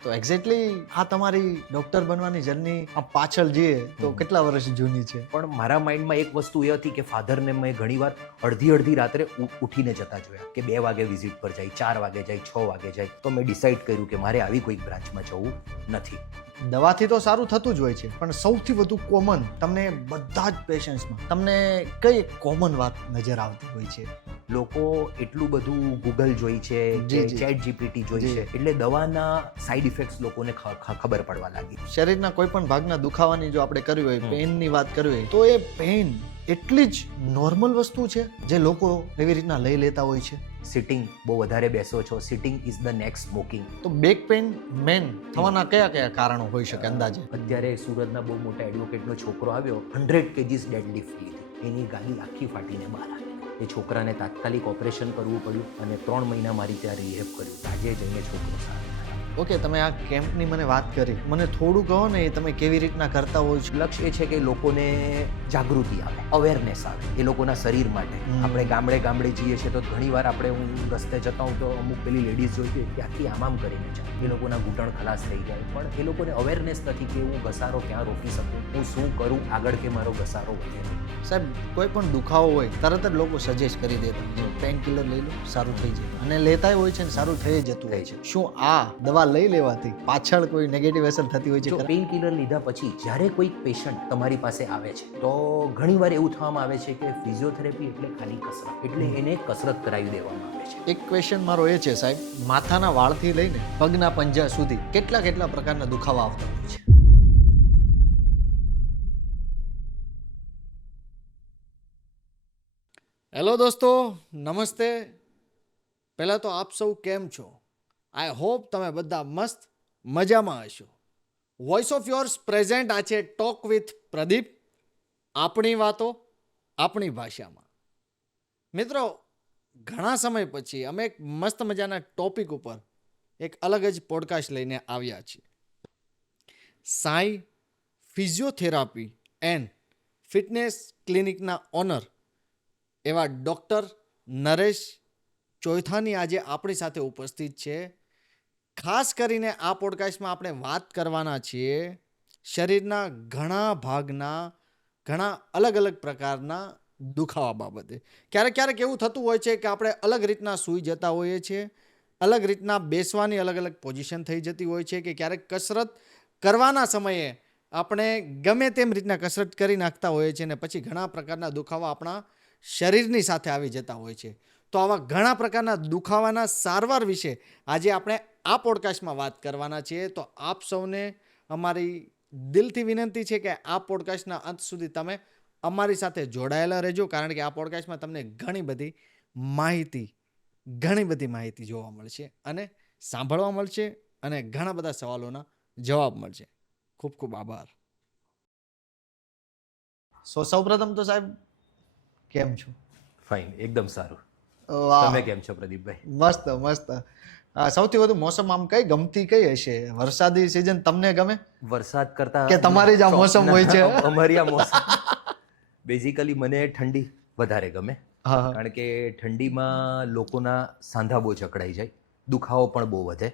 તો એક્ઝેક્ટલી આ તમારી ડોક્ટર બનવાની જર્ની આ પાછળ જઈએ તો કેટલા વર્ષ જૂની છે? પણ મારા માઇન્ડમાં એક વસ્તુ એ હતી કે ફાધરને મેં ઘણીવાર અડધી રાત્રે ઉઠીને જતા જોયા કે 2 વાગે વિઝિટ પર જાય, 4 વાગે જાય, 6 વાગે જાય. તો મેં ડિસાઈડ કર્યું કે મારે આવી કોઈક બ્રાન્ચમાં જવું નથી. દવાથી તો સારું થતું જ હોય છે, પણ સૌથી વધુ કોમન તમને બધા જ પેશન્ટ્સમાં તમને કઈ કોમન વાત નજર આવતી હોય છે? લોકો એટલું બધું ગૂગલ જોઈ છે, ચેટ જીપીટી જોઈ છે, એટલે દવાના સાઈડ ઇફેક્ટ્સ લોકોને ખબર પડવા લાગી. શરીરના કોઈ પણ ભાગના દુખાવાની જો આપણે કરવી હોય, પેઇનની વાત કરવી હોય, તો એ પેઇન એટલી જ નોર્મલ વસ્તુ છે જે લોકો એવી રીતના લઈ લેતા હોય છે. સિટિંગ બહુ વધારે બેસો છો, sitting is the next smoking. તો બેક પેઇન મેન થવાના કયા કયા કારણો હોઈ શકે અંદાજે? અત્યારે સુરતના બહુ મોટા એડવોકેટનો છોકરો આવ્યો, 100 kgs ડેડ લિફ્ટ લીધી, એની ગાડી આખી ફાટીને બહાર આવી. એ છોકરાને તાત્કાલિક ઓપરેશન કરવું પડ્યું અને 3 મહિના મારી ત્યાં રિહેબ કર્યું. આજે જઈને છોકરો સારો. ઓકે, તમે આ કેમ્પની મને વાત કરી, મને થોડું કહો ને, એ તમે કેવી રીતના કરતા હોય છો? લક્ષ્ય એ છે કે લોકોને જાગૃતિ આવે, અવેરનેસ આવે એ લોકોના શરીર માટે. આપણે ગામડે જઈએ છીએ તો ઘણીવાર હું રસ્તે જતા હોઉં તો અમુક પેલી લેડીઝ જોઈ છે કે આખી આમામ કરીને જાય, એ લોકોના ઘૂંટણ ખલાસ થઈ જાય, પણ એ લોકોને અવેરનેસ નથી કે હું ઘસારો ક્યાં રોકી શકું, હું શું કરું આગળ કે મારો ઘસારો વધે. સાહેબ, કોઈ પણ દુખાવો હોય તરત જ લોકો સજેસ્ટ કરી દેતા હોય છે, પેઇન કિલર લઈ લો, સારું થઈ જાય, અને લેતા હોય છે ને સારું થઈ જતું હોય છે. શું આ દવા લઈ લેવાથી પાછળ કોઈ નેગેટિવ અસર થતી હોય છે? જો પેઇન કિલર લીધા પછી જ્યારે કોઈ પેશન્ટ તમારી પાસે આવે છે તો ઘણીવાર એવું થવામાં આવે છે કે ફિઝિયોથેરાપી એટલે ખાલી કસરત, એટલે એને કસરત કરાવી દેવામાં આવે છે. એક ક્વેશ્ચન મારો એ છે સાહેબ, માથાના વાળથી લઈને પગના પંજા સુધી કેટલા પ્રકારના દુખાવા આવતા હોય છે? હેલો દોસ્તો, નમસ્તે. પહેલાં તો આપ સૌ કેમ છો? આઈ હોપ તમે બધા મસ્ત મજામાં હશો. વોઇસ ઓફ યોર્સ પ્રેઝન્ટ આ છે ટોક વિથ પ્રદીપ, આપણી વાતો આપણી ભાષામાં. મિત્રો, ઘણા સમય પછી અમે એક મસ્ત મજાના ટોપિક ઉપર એક અલગ જ પોડકાસ્ટ લઈને આવ્યા છીએ. સાઈ ફિઝિયોથેરાપી એન્ડ ફિટનેસ ક્લિનિકના ઓનર એવા ડૉક્ટર નરેશ ચોયથાની આજે આપણી સાથે ઉપસ્થિત છે. ખાસ કરીને આ પોડકાસ્ટમાં આપણે વાત કરવાના છીએ શરીરના ઘણા ભાગના ઘણા અલગ પ્રકારના દુખાવા બાબતે. ક્યારેક એવું થતું હોય છે કે આપણે અલગ રીતના સૂઈ જતા હોઈએ છીએ, અલગ રીતના બેસવાની અલગ પોઝિશન થઈ જતી હોય છે, કે ક્યારેક કસરત કરવાના સમયે આપણે ગમે તેમ રીતના કસરત કરી નાખતા હોઈએ છીએ, અને પછી ઘણા પ્રકારના દુખાવા આપણા શરીરની સાથે આવી જતા હોય છે. તો આવા ઘણા પ્રકારના દુખાવાના સારવાર વિશે આજે આપણે આ પોડકાસ્ટમાં વાત કરવાના છીએ. તો આપ સૌને અમારી દિલથી વિનંતી છે કે આ પોડકાસ્ટના અંત સુધી તમે અમારી સાથે જોડાયેલા રહેજો, કારણ કે આ પોડકાસ્ટમાં તમને ઘણી બધી માહિતી જોવા મળશે અને સાંભળવા મળશે, અને ઘણા બધા સવાલોના જવાબ મળશે. ખૂબ ખૂબ આભાર. સૌપ્રથમ તો સાહેબ, કેમ છો? ફાઇન, એકદમ સારું. તમે કેમ છો પ્રદીપભાઈ? મસ્ત. સૌથી વધુ મોસમ આમ કઈ ગમતી કઈ હશે? વરસાદી સિઝન તમને ગમે? વરસાદ કરતા કે તમારી જ આ મોસમ હોય છે? અમારી આ મોસમ બેઝિકલી મને ઠંડી વધારે ગમે, હા. કારણ કે ઠંડીમાં લોકોના સાંધા બહુ જકડાઈ જાય, દુખાવો પણ બહુ વધે,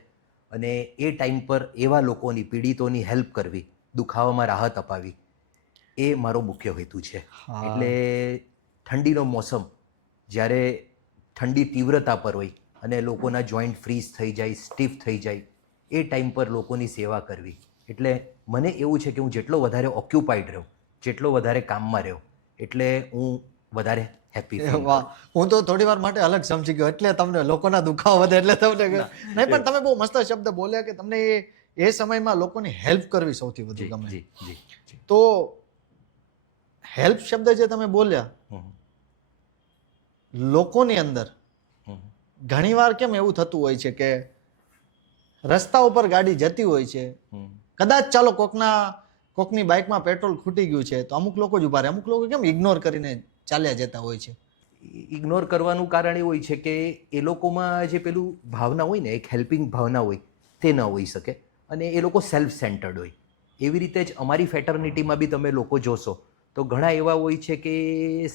અને એ ટાઈમ પર એવા લોકોની પીડિતોની હેલ્પ કરવી, દુખાવામાં રાહત અપાવી, એ મારો મુખ્ય હેતુ છે. એટલે ઠંડીનો મોસમ જ્યારે ઠંડી તીવ્રતા પર હોય અને લોકોના જોઈન્ટ ફ્રીઝ થઈ જાય, સ્ટીફ થઈ જાય, એ ટાઈમ પર લોકોની સેવા કરવી. એટલે મને એવું છે કે હું જેટલો વધારે ઓક્યુપાઈડ રહું, જેટલો વધારે કામમાં રહ્યો, એટલે હું વધારે હેપી ફીલ કરું. વાહ, હું તો થોડી વાર માટે અલગ સમજી ગયો, એટલે તમને લોકોના દુખાવા વધે એટલે તમને નહીં, પણ તમે બહુ મસ્ત શબ્દ બોલ્યા કે તમને એ સમયમાં લોકોની હેલ્પ કરવી સૌથી વધુ ગમે. જી. તો હેલ્પ શબ્દ જે તમે બોલ્યા, લોકોની અંદર ઘણીવાર કેમ એવું થતું હોય છે કે રસ્તા ઉપર ગાડી જતી હોય છે, કદાચ ચાલો કોકની બાઇકમાં પેટ્રોલ ખૂટી ગયું છે, તો અમુક લોકો જ ઉભા રહે, અમુક લોકો કેમ ઇગ્નોર કરીને ચાલ્યા જતા હોય છે? ઇગ્નોર કરવાનું કારણ એ હોય છે કે એ લોકોમાં જે પેલું ભાવના હોય ને, એક હેલ્પિંગ ભાવના હોય, તે ન હોઈ શકે, અને એ લોકો સેલ્ફ સેન્ટર્ડ હોય. એવી રીતે જ અમારી ફેટર્નિટીમાં બી તમે લોકો જોશો તો ઘણા એવા હોય છે કે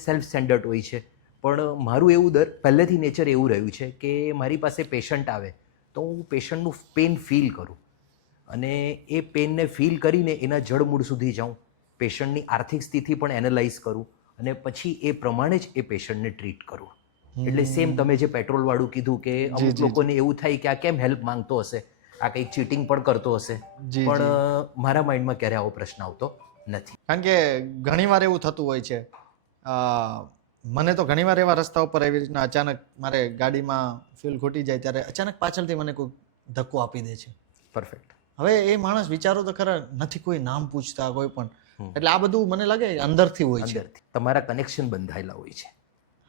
સેલ્ફ સેન્ટર્ડ હોય છે. પણ મારું એવું પહેલેથી નેચર એવું રહ્યું છે કે મારી પાસે પેશન્ટ આવે તો હું પેશન્ટનું પેઇન ફીલ કરું, અને એ પેનને ફીલ કરીને એના જડમૂળ સુધી જાઉં, પેશન્ટની આર્થિક સ્થિતિ પણ એનાલાઇઝ કરું અને પછી એ પ્રમાણે જ એ પેશન્ટને ટ્રીટ કરું. એટલે સેમ તમે જે પેટ્રોલવાળું કીધું કે અમુક લોકોને એવું થાય કે આ કેમ હેલ્પ માંગતો હશે, આ કંઈક ચીટિંગ પણ કરતો હશે, પણ મારા માઇન્ડમાં ક્યારે આવો પ્રશ્ન આવતો નથી. કારણ કે ઘણીવાર એવું થતું હોય છે. મને તો ઘણીવાર એવા રસ્તા ઉપર એવી રીતના અચાનક મારે ગાડીમાં ફ્યુલ ખૂટી જાય ત્યારે અચાનક પાછળથી મને કોઈ ધક્કો આપી દે છે. પરફેક્ટ. હવે એ માણસ વિચારો તો ખરા, નથી કોઈ નામ પૂછતા કોઈ પણ. એટલે આ બધું મને લાગે અંદરથી હોય છે. અંદરથી તમારા કનેક્શન બંધાયેલા હોય છે.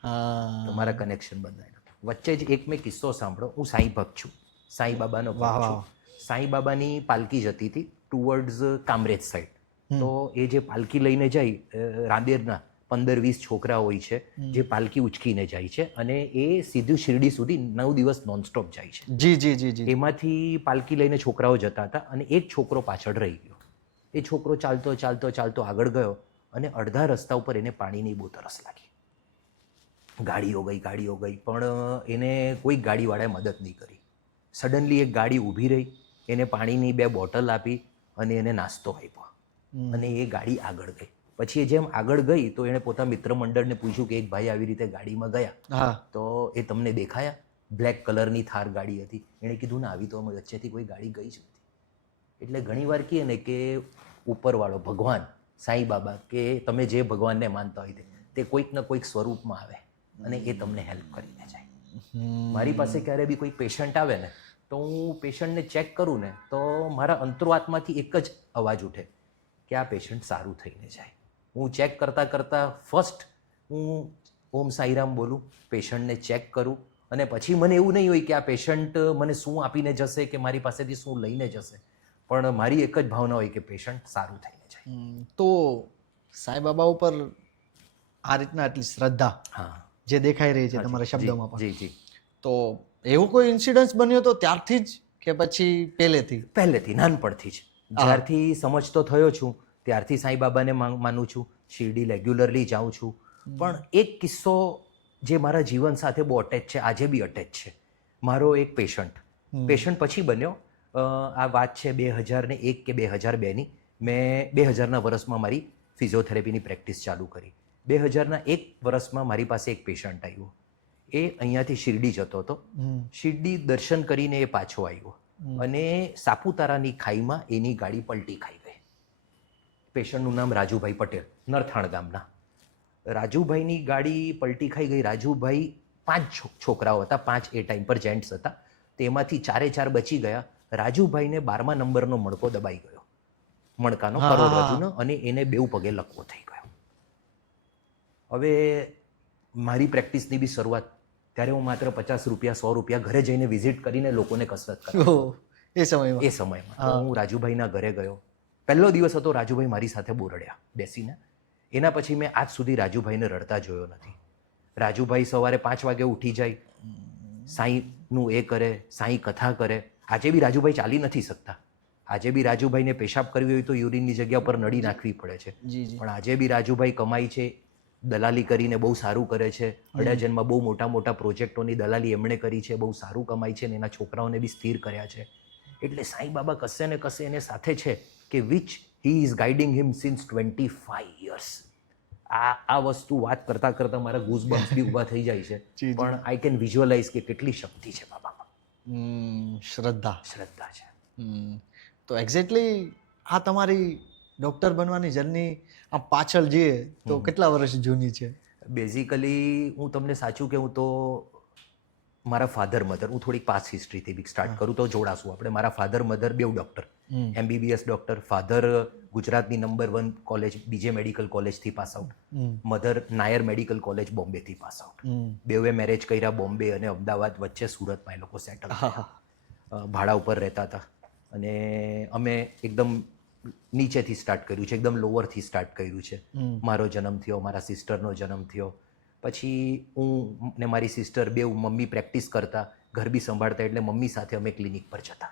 હા, તમારા કનેક્શન બંધાયેલા. વચ્ચે જ એક મેં કિસ્સો સાંભળો. હું સાંઈ ભક્ત છું, સાંઈ બાબાનો ભક્ત છું. સાંઈ બાબાની પાલકી જતી હતી ટુવર્ડ્સ કામરેજ સાઈડ. તો એ જે પાલકી લઈને જાય, રાંદેરના 15-20 છોકરા હોય છે જે પાલકી ઉચકીને જાય છે અને એ સીધું શિરડી સુધી 9 દિવસ નોનસ્ટોપ જાય છે. જી જી જી જી. એમાંથી પાલકી લઈને છોકરાઓ જતા હતા અને એક છોકરો પાછળ રહી ગયો. એ છોકરો ચાલતો ચાલતો ચાલતો આગળ ગયો અને અડધા રસ્તા ઉપર એને પાણીની બહુ તરસ લાગી. ગાડીઓ ગઈ પણ એને કોઈ ગાડીવાળાએ મદદ નહીં કરી. સડનલી એક ગાડી ઊભી રહી, એને પાણીની 2 બોટલ આપી અને એને નાસ્તો આપ્યો અને એ ગાડી આગળ ગઈ. પછી એ જેમ આગળ ગઈ તો એણે પોતા મિત્ર મંડળને પૂછ્યું કે એક ભાઈ આવી રીતે ગાડીમાં ગયા તો એ તમને દેખાયા? બ્લેક કલરની થાર ગાડી હતી. એણે કીધું ના, આવી તો અમે વચ્ચેથી કોઈ ગાડી ગઈ જ નથી. એટલે ઘણીવાર કહીએ ને કે ઉપરવાળો ભગવાન સાંઈ બાબા કે તમે જે ભગવાનને માનતા હોય તે કોઈક ને કોઈક સ્વરૂપમાં આવે અને એ તમને હેલ્પ કરીને જાય. મારી પાસે ક્યારે બી કોઈ પેશન્ટ આવે ને તો હું પેશન્ટને ચેક કરું ને તો મારા અંતરાત્માથી એક જ અવાજ ઉઠે કે આ પેશન્ટ સારું થઈને જાય. હું ચેક કરતાં ફર્સ્ટ હું ઓમ સાઈરામ બોલું, પેશન્ટને ચેક કરું અને પછી મને એવું નહીં હોય કે આ પેશન્ટ મને શું આપીને જશે કે મારી પાસેથી શું લઈને જશે, પણ મારી એક જ ભાવના હોય કે પેશન્ટ સારું થઈને જાય. તો સાંઈ બાબા ઉપર આ રીતના આટલી શ્રદ્ધા જે દેખાઈ રહી છે તમારા શબ્દોમાં પણ. જી જી. તો એવું કોઈ ઇન્સિડન્સ બન્યો તો ત્યારથી જ કે પછી પહેલેથી નાનપણથી જ, જ્યારથી સમજતો થયો છું ત્યારથી સાંઈ બાબાને માનું છું. શિરડી રેગ્યુલરલી જાઉં છું. પણ એક કિસ્સો જે મારા જીવન સાથે બહુ અટેચ છે, આજે બી અટેચ છે. મારો એક પેશન્ટ પછી બન્યો. આ વાત છે 2001 કે 2002ની. મેં 2000ના વર્ષમાં મારી ફિઝિયોથેરાપીની પ્રેક્ટિસ ચાલુ કરી. 2001 વર્ષમાં મારી પાસે એક પેશન્ટ આવ્યો. એ અહીંયાથી શિરડી જતો હતો. શિરડી દર્શન કરીને એ પાછો આવ્યો અને સાપુતારાની ખાઈમાં એની ગાડી પલટી ખાઈ ગઈ. પેશન્ટનું નામ રાજુભાઈ પટેલ, નરથાણ ગામના. રાજુભાઈની ગાડી પલટી ખાઈ ગઈ. રાજુભાઈ 5 છોકરાઓ હતા, 5 એ ટાઈમ પર જેન્ટ્સ હતા. તેમાંથી 4 બચી ગયા. રાજુભાઈને 12મા નંબરનો મણકો દબાઈ ગયો, મણકાનો કરોડરજ્જુનો, અને એને 2 પગે લકવો થઈ ગયો. હવે મારી પ્રેક્ટિસની બી શરૂઆત ત્યારે હું માત્ર 50 રૂપિયા 100 રૂપિયા ઘરે જઈને વિઝિટ કરીને લોકોને કસરત કરાવતો એ સમયમાં. તો હું રાજુભાઈના ઘરે ગયો. પહેલો દિવસ હતો, રાજુભાઈ મારી સાથે બહુ રડ્યા બેસીને. એના પછી મેં આજ સુધી રાજુભાઈને રડતા જોયો નથી. રાજુભાઈ સવારે 5 વાગે ઉઠી જાય, સાંઈનું એ કરે, સાંઈ કથા કરે. આજે બી રાજુભાઈ ચાલી નથી શકતા. આજે બી રાજુભાઈને પેશાબ કરવી હોય તો યુરિનની જગ્યા પર નળી નાખવી પડે છે. પણ આજે બી રાજુભાઈ કમાઈ છે, દલાલી કરીને બહુ સારું કરે છે. અડાજણમાં બહુ મોટા મોટા પ્રોજેક્ટોની દલાલી એમણે કરી છે, બહુ સારું કમાય છે અને એના છોકરાઓને બી સ્થિર કર્યા છે. એટલે સાંઈ બાબા કશે ને કશે એને સાથે છે કે which he is guiding him since 25 years. આ વસ્તુ વાત કરતાં મારા ગૂઝબમ્સ બી ઊભા થઈ જાય છે. પણ આઈ કેન વિઝ્યુઅલાઇઝ કે કેટલી શક્તિ છે બાબામાં. શ્રદ્ધા છે. તો એક્ઝેક્ટલી આ તમારી ડૉક્ટર બનવાની જર્ની આ પાછળ જઈએ તો કેટલા વર્ષ જૂની છે? બેઝિકલી હું તમને સાચું કહું તો મારા ફાધર મધર, હું થોડીક પાસ્ટ હિસ્ટ્રીથી બી સ્ટાર્ટ કરું તો જોડાશું આપણે. મારા ફાધર મધર બેઉ ડૉક્ટર, MBBS ડૉક્ટર. ફાધર ગુજરાતની નંબર 1 કોલેજ BJ મેડિકલ કોલેજથી pass out. Mother Nair medical college બોમ્બેથી પાસ આઉટ. બેઉએ મેરેજ કર્યા બોમ્બે અને અમદાવાદ વચ્ચે સુરતમાં એ લોકો સેટલ થયા. ભાડા ઉપર રહેતા હતા અને અમે એકદમ નીચેથી સ્ટાર્ટ કર્યું છે, એકદમ લોઅરથી સ્ટાર્ટ કર્યું છે. મારો જન્મ થયો, મારા સિસ્ટરનો જન્મ થયો. પછી હું ને મારી સિસ્ટર બેઉ મમ્મી પ્રેક્ટિસ કરતા, ઘર બી સંભાળતા, એટલે મમ્મી સાથે અમે ક્લિનિક પર જતા.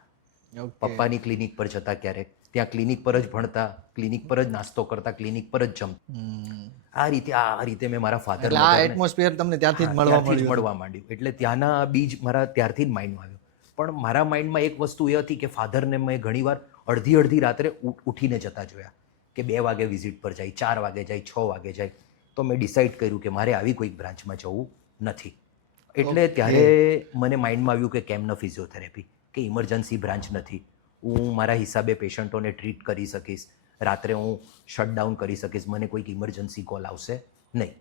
પપ્પાની ક્લિનિક પર જતા ક્યારેક, ત્યાં ક્લિનિક પર જ ભણતા, ક્લિનિક પર જ નાસ્તો કરતા, ક્લિનિક પર જ જમતા. આ રીતે મેં મારા ફાધર એટમોસ્ફિયર તમને ત્યાંથી જ મળવા મળવા માંડ્યું. એટલે ત્યાંના બીજ મારા ત્યારથી જ માઇન્ડમાં આવ્યો. પણ મારા માઇન્ડમાં એક વસ્તુ એ હતી કે ફાધરને મેં ઘણીવાર અડધી રાત્રે ઉઠીને જતા જોયા કે 2 વાગે વિઝિટ પર જાય, 4 વાગે જાય, 6 વાગે જાય. તો મેં ડિસાઈડ કર્યું કે મારે આવી કોઈક બ્રાન્ચમાં જવું નથી. એટલે ત્યારે મને માઇન્ડમાં આવ્યું કે કેમનો ફિઝિયોથેરાપી, કે ઇમરજન્સી બ્રાન્ચ નથી, હું મારા હિસાબે પેશન્ટોને ટ્રીટ કરી શકીશ, રાત્રે હું શટડાઉન કરી શકીશ, મને કોઈક ઇમરજન્સી કોલ આવશે નહીં.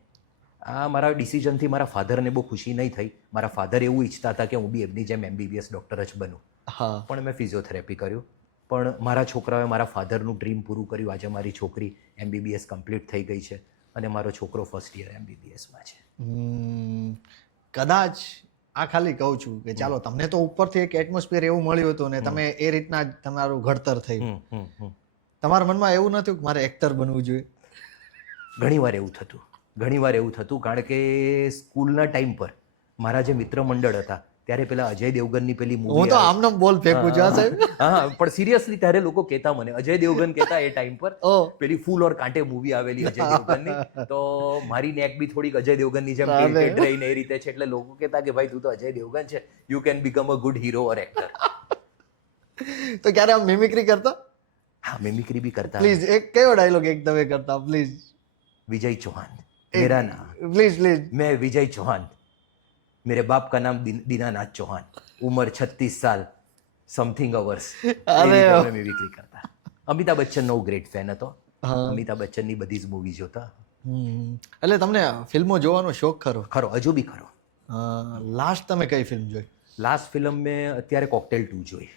આ મારા ડિસિઝનથી મારા ફાધરને બહુ ખુશી નહીં થઈ. મારા ફાધર એવું ઈચ્છતા હતા કે હું બી એમની જેમ MBBS ડૉક્ટર જ બનું. હા, પણ મેં ફિઝિયોથેરાપી કર્યું. પણ મારા છોકરાઓએ મારા ફાધરનું ડ્રીમ પૂરું કર્યું. આજે મારી છોકરી MBBS કમ્પ્લીટ થઈ ગઈ છે અને મારો છોકરો ફર્સ્ટ યર MBBSમાં છે. કદાચ આ ખાલી કહું છું કે ચાલો તમને તો ઉપરથી એક એટમોસ્ફિયર એવું મળ્યું હતું ને તમે એ રીતના જ તમારું ઘડતર થયું. તમારા મનમાં એવું નતું કે મારે એક્ટર બનવું જોઈએ? ઘણીવાર એવું થતું કારણ કે સ્કૂલના ટાઈમ પર મારા જે મિત્ર મંડળ હતા ત્યારે પેલા અજય દેવગનની પેલી મૂવી, હું તો આમનો બોલ ફેંકું છું સાહેબ. હા, પણ સિરિયસલી ત્યારે લોકો કહેતા મને અજય દેવગન કહેતા એ ટાઈમ પર. પેલી ફૂલ ઓર કાંટે મૂવી આવેલી અજય દેવગનની, તો મારી નેક બી થોડીક અજય દેવગનની જેમ ટિલ્ટેડ રહીને એ રીતે છે. એટલે લોકો કહેતા કે ભાઈ તું તો અજય દેવગન છે, you can become a good hero or actor. તો ક્યારે આમ મિમિક્રી કરતા? હા, મિમિક્રી બી કરતા. પ્લીઝ એક કયો ડાયલોગ એક તમે કરતા પ્લીઝ? विजय चौहान मेरा नाम, प्लीज मैं विजय चौहान, मेरे बाप का नाम दीनानाथ चौहान, उम्र 36 साल, समथिंग अवर्स. मैं मिमिक्री करता. અમિતાભ બચ્ચનનો ગ્રેટ ફેન હતો. અમિતાભ બચ્ચનની બધી જ મૂવી જોતા. એટલે તમને ફિલ્મો જોવાનો શોખ ખરો? ખરો, હજુ બી ખરો. લાસ્ટ તમે કઈ ફિલ્મ જોઈ? લાસ્ટ ફિલ્મ મેં અત્યારે કોકટેલ 2 જોઈ.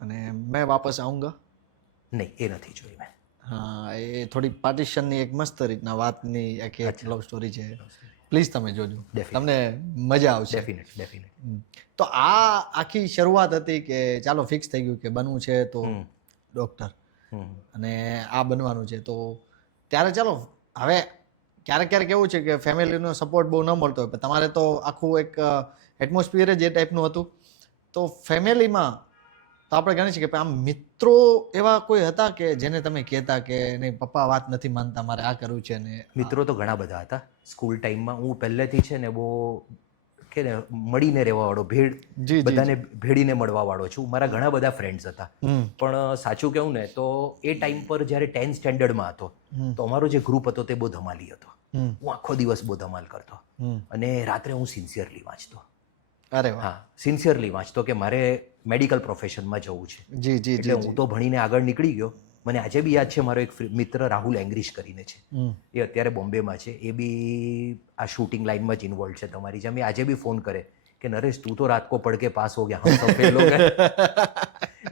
અને મેં વાપસ આઉંગા? નહીં, એ નથી જોઈ મેં. હા, એ થોડી પાર્ટીશનની એક મસ્ત રીતના વાતની એક લવ સ્ટોરી છે. પ્લીઝ તમે જોજો, તમને મજા આવશે. ડેફિનેટ. તો આ આખી શરૂઆત હતી કે ચાલો ફિક્સ થઈ ગયું કે બનવું છે તો ડૉક્ટર, અને આ બનવાનું છે. તો ત્યારે ચાલો હવે ક્યારેક એવું છે કે ફેમિલીનો સપોર્ટ બહુ ન મળતો હોય, પણ તમારે તો આખું એક એટમોસ્ફિયર જ એ ટાઈપનું હતું. તો ફેમિલીમાં તો આપણે ગણી શકીએ કે આમ મિત્રો એવા કોઈ હતા કે જેને તમે કહેતા કે નહીં પપ્પા વાત નથી માનતા, મારે આ કરવું છે? ને મિત્રો તો ઘણા બધા હતા સ્કૂલ ટાઈમમાં. હું પહેલેથી છે ને બહુ કે ને મળીને રહેવાવાળો, બધાને ભેળીને મળવાવાળો છું. મારા ઘણા બધા ફ્રેન્ડ્સ હતા. પણ સાચું કહું ને તો એ ટાઈમ પર જ્યારે 10th સ્ટેન્ડર્ડમાં હતો તો અમારો જે ગ્રુપ હતો તે બહુ ધમાલી હતો. હું આખો દિવસ બહુ ધમાલ કરતો અને રાત્રે હું સિન્સિયરલી વાંચતો. અરે હા, સિન્સિયરલી વાંચતો કે મારે મેડિકલ પ્રોફેશનમાં જવું છે. એટલે હું તો ભણીને આગળ નીકળી ગયો. મને આજે બી યાદ છે, મારો એક મિત્ર રાહુલ એંગ્રીશ કરીને છે, એ અત્યારે બોમ્બેમાં છે. એ બી આ શૂટિંગ લાઇનમાં જ ઇન્વોલ્વ છે તમારી જેમ. એ આજે બી ફોન કરે કે નરેશ તું તો રાત કો પઢ કે પાસ હો ગયા, હમ સબ ફેલ હો ગયે.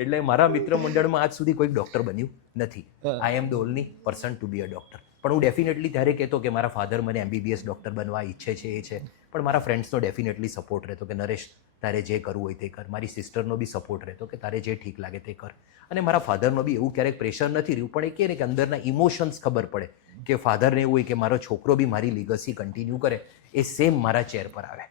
એટલે મારા મિત્ર મંડળમાં આજ સુધી કોઈ ડૉક્ટર બન્યું નથી. I am the only person to be a doctor. પણ હું ડેફિનેટલી ત્યારે કહેતો કે મારા ફાધર મને MBBS ડૉક્ટર બનવા ઈચ્છે છે, એ છે. પણ મારા ફ્રેન્ડ્સનો ડેફિનેટલી સપોર્ટ રહેતો કે નરેશ તારે જે કરવું હોય તે કર. મારી સિસ્ટરનો બી સપોર્ટ રહેતો કે તારે જે ઠીક લાગે તે કર. અને મારા ફાધરનો બી એવું ક્યારેક પ્રેશર નથી રહ્યું, પણ એ કહે ને કે અંદરના ઇમોશન્સ ખબર પડે કે ફાધરને એવું હોય કે મારો છોકરો બી મારી લીગસી કન્ટિન્યુ કરે, એ સેમ મારા ચેર પર આવે.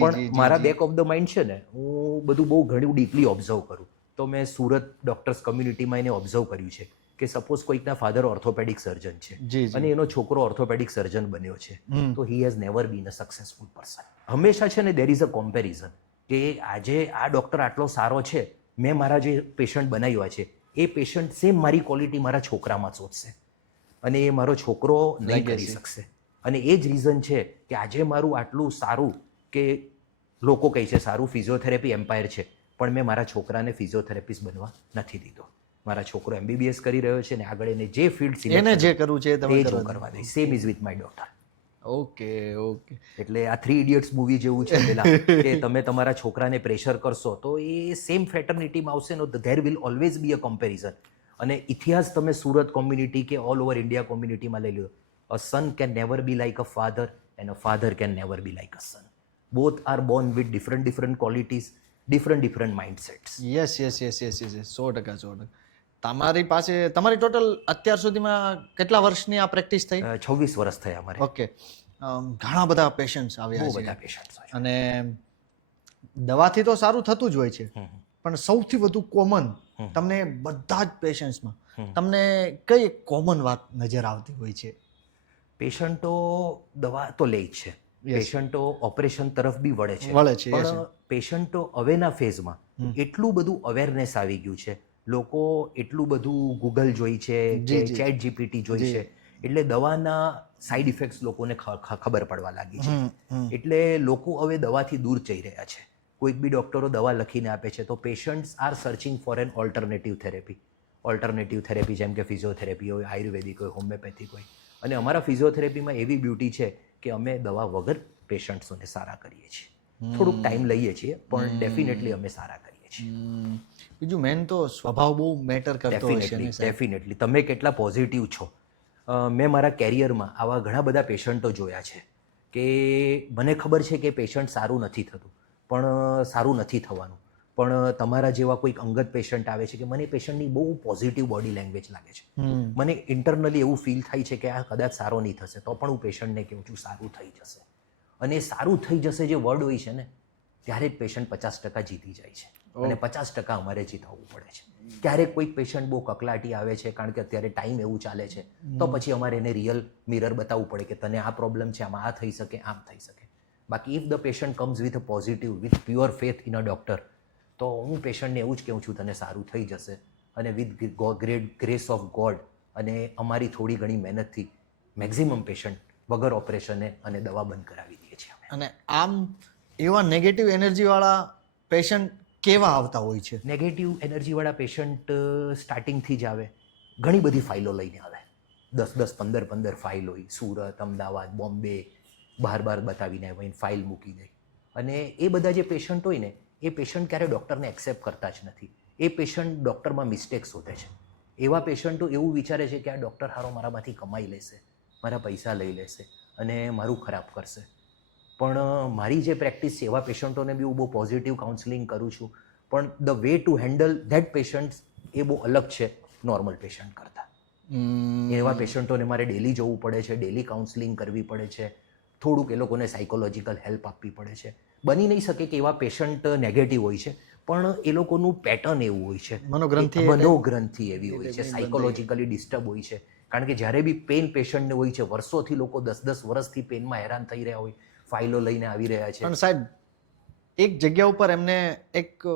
પણ મારા બેક ઓફ ધ માઇન્ડ છે ને, હું બધું બહુ ઘણું ડીપલી ઓબ્ઝર્વ કરું. તો મેં સુરત ડૉક્ટર્સ કમ્યુનિટીમાં એને ઓબ્ઝર્વ કર્યું છે કે સપોઝ કોઈકના ફાધર ઓર્થોપેડિક સર્જન છે અને એનો છોકરો ઓર્થોપેડિક સર્જન બન્યો છે, તો he has never bin a successful person. હંમેશા છે ને દેર ઇઝ અ કમ્પેરિઝન કે આજે આ ડૉક્ટર આટલો સારો છે, મેં મારા જે પેશન્ટ બનાવ્યા છે એ પેશન્ટ સેમ મારી ક્વોલિટી મારા છોકરામાં શોધશે અને એ મારો છોકરો નહીં કરી શકશે. અને એ જ રીઝન છે કે આજે મારું આટલું સારું કે લોકો કહે છે સારું ફિઝિયોથેરાપી એમ્પાયર છે, પણ મેં મારા છોકરાને ફિઝિયોથેરાપિસ્ટ બનવા નથી દીધો. મારા છોકરો MBBS કરી રહ્યો છે ને આગળ એને જે ફિલ્ડ એને જે કરવું છે એ જ કરવા દઈશ. Same is with my daughter. Okay. એટલે આ 3 ઇડિયટ્સ મૂવી જેવું છે પેલા કે તમે તમારા છોકરાને પ્રેશર કરશો તો એ સેમ ફ્રેટર્નિટીમાં આવશે no, there will always be a comparison. અને ઇતિહાસ તમે સુરત કોમ્યુનિટી કે ઓલ ઓવર ઇન્ડિયા કોમ્યુનિટીમાં લઈ લો, a son can never be like a father and a father can never be like a son. Both are born with different qualities, different mindsets. Yes 100%. તમારી પાસે તમારી ટોટલ અત્યાર સુધીમાં કેટલા વર્ષની આ પ્રેક્ટિસ થઈ? 26 વર્ષ થયા મારે. ઓકે. ઘણા બધા પેશન્ટ્સ આવ્યા છે. બહુ બધા પેશન્ટ્સ હોય છે. અને દવાથી તો સારું થતું જ હોય છે, પણ સૌથી વધુ કોમન તમને બધા જ પેશન્ટ્સમાં તમને કઈ કોમન વાત નજર આવતી હોય છે? પેશન્ટો દવા તો લે જ છે, પેશન્ટો ઓપરેશન તરફ બી વળે છે વળે છે, yes, પણ પેશન્ટો હવેના ફેઝમાં એટલું બધું અવેરનેસ આવી ગયું છે, લોકો એટલું બધું ગૂગલ જોઈ છે કે જી. ચેટ જીપીટી જોઈ છે, એટલે દવાના સાઈડ ઇફેક્ટ્સ લોકોને ખબર પડવા લાગી છે. એટલે લોકો હવે દવાથી દૂર જઈ રહ્યા છે. કોઈક બી ડૉક્ટરો દવા લખીને આપે છે તો patients are searching for an alternative therapy જેમ કે ફિઝિયોથેરેપી હોય, આયુર્વેદિક હોય, હોમિયોપેથિક હોય. અને અમારા ફિઝિયોથેરેપીમાં એવી બ્યુટી છે કે અમે દવા વગર પેશન્ટ્સોને સારા કરીએ છીએ. થોડુંક ટાઈમ લઈએ છીએ પણ ડેફિનેટલી અમે સારા કરીએ છીએ. બીજું મેન તો સ્વભાવ બહુ મેટર કરતો હોય છે ને સાહેબ. ડેફિનેટલી તમે કેટલા પોઝિટિવ છો. મેં મારા કેરિયરમાં આવા ઘણા બધા પેશન્ટો જોયા છે કે મને ખબર છે કે પેશન્ટ સારું નથી થતું પણ સારું નથી થવાનું, પણ તમારા જેવા કોઈક અંગત પેશન્ટ આવે છે કે મને પેશન્ટની બહુ પોઝિટિવ બોડી લેંગ્વેજ લાગે છે, મને ઇન્ટરનલી એવું ફીલ થાય છે કે આ કદાચ સારો નહીં થશે તો પણ હું પેશન્ટને કહું છું સારું થઈ જશે. અને સારું થઈ જશે જે વર્ડ હોય છે ને ત્યારે જ પેશન્ટ 50% જીતી જાય છે અને 50% અમારે જીતાવવું પડે છે. ક્યારેક કોઈક પેશન્ટ બહુ કકલાટી આવે છે કારણ કે અત્યારે ટાઈમ એવું ચાલે છે તો પછી અમારે એને રિયલ મિરર બતાવવું પડે કે તને આ પ્રોબ્લેમ છે, આમાં આ થઈ શકે, આમ થઈ શકે. બાકી if the patient comes with a positive with pure faith in a doctor તો હું પેશન્ટને એવું જ કહું છું તને સારું થઈ જશે. અને with great grace of God અને અમારી થોડી ઘણી મહેનતથી મેક્ઝિમમ પેશન્ટ વગર ઓપરેશને અને દવા બંધ કરાવી દઈએ છીએ અમે. અને આમ એવા નેગેટિવ એનર્જીવાળા પેશન્ટ કેવા આવતા હોય છે? નેગેટિવ એનર્જીવાળા પેશન્ટ સ્ટાર્ટિંગથી જ આવે, ઘણી બધી ફાઇલો લઈને આવે, 10-10, 15-15 ફાઇલ હોય, સુરત, અમદાવાદ, બોમ્બે, બહાર બતાવીને આવીને ફાઇલ મૂકી દે. અને એ બધા જે પેશન્ટ હોય ને એ પેશન્ટ ક્યારે ડૉક્ટરને એક્સેપ્ટ કરતા જ નથી. એ પેશન્ટ ડૉક્ટરમાં મિસ્ટેક શોધે છે. એવા પેશન્ટો એવું વિચારે છે કે આ ડૉક્ટર હારો મારામાંથી કમાઈ લેશે, મારા પૈસા લઈ લેશે અને મારું ખરાબ કરશે. પણ મારી જે પ્રેક્ટિસ છે એવા પેશન્ટોને બી હું બહુ પોઝિટિવ કાઉન્સેલિંગ કરું છું, પણ the way to handle that patients એ બહુ અલગ છે નોર્મલ પેશન્ટ કરતાં. એવા પેશન્ટોને મારે ડેલી જવું પડે છે, ડેલી કાઉન્સેલિંગ કરવી પડે છે, થોડુંક એ લોકોને સાયકોલોજીકલ હેલ્પ આપવી પડે છે. બની નહીં શકે કે એવા પેશન્ટ નેગેટિવ હોય છે પણ એ લોકોનું પેટર્ન એવું હોય છે, મનોગ્રંથિ એવી હોય છે, સાયકોલોજીકલી ડિસ્ટર્બ હોય છે. કારણ કે જ્યારે બી પેન પેશન્ટને હોય છે, વર્ષોથી લોકો 10-10 વર્ષથી પેનમાં હેરાન થઈ રહ્યા હોય, ફાઇલો લઈને આવી રહ્યા છે. પણ સાહેબ એક જગ્યા ઉપર એમને એક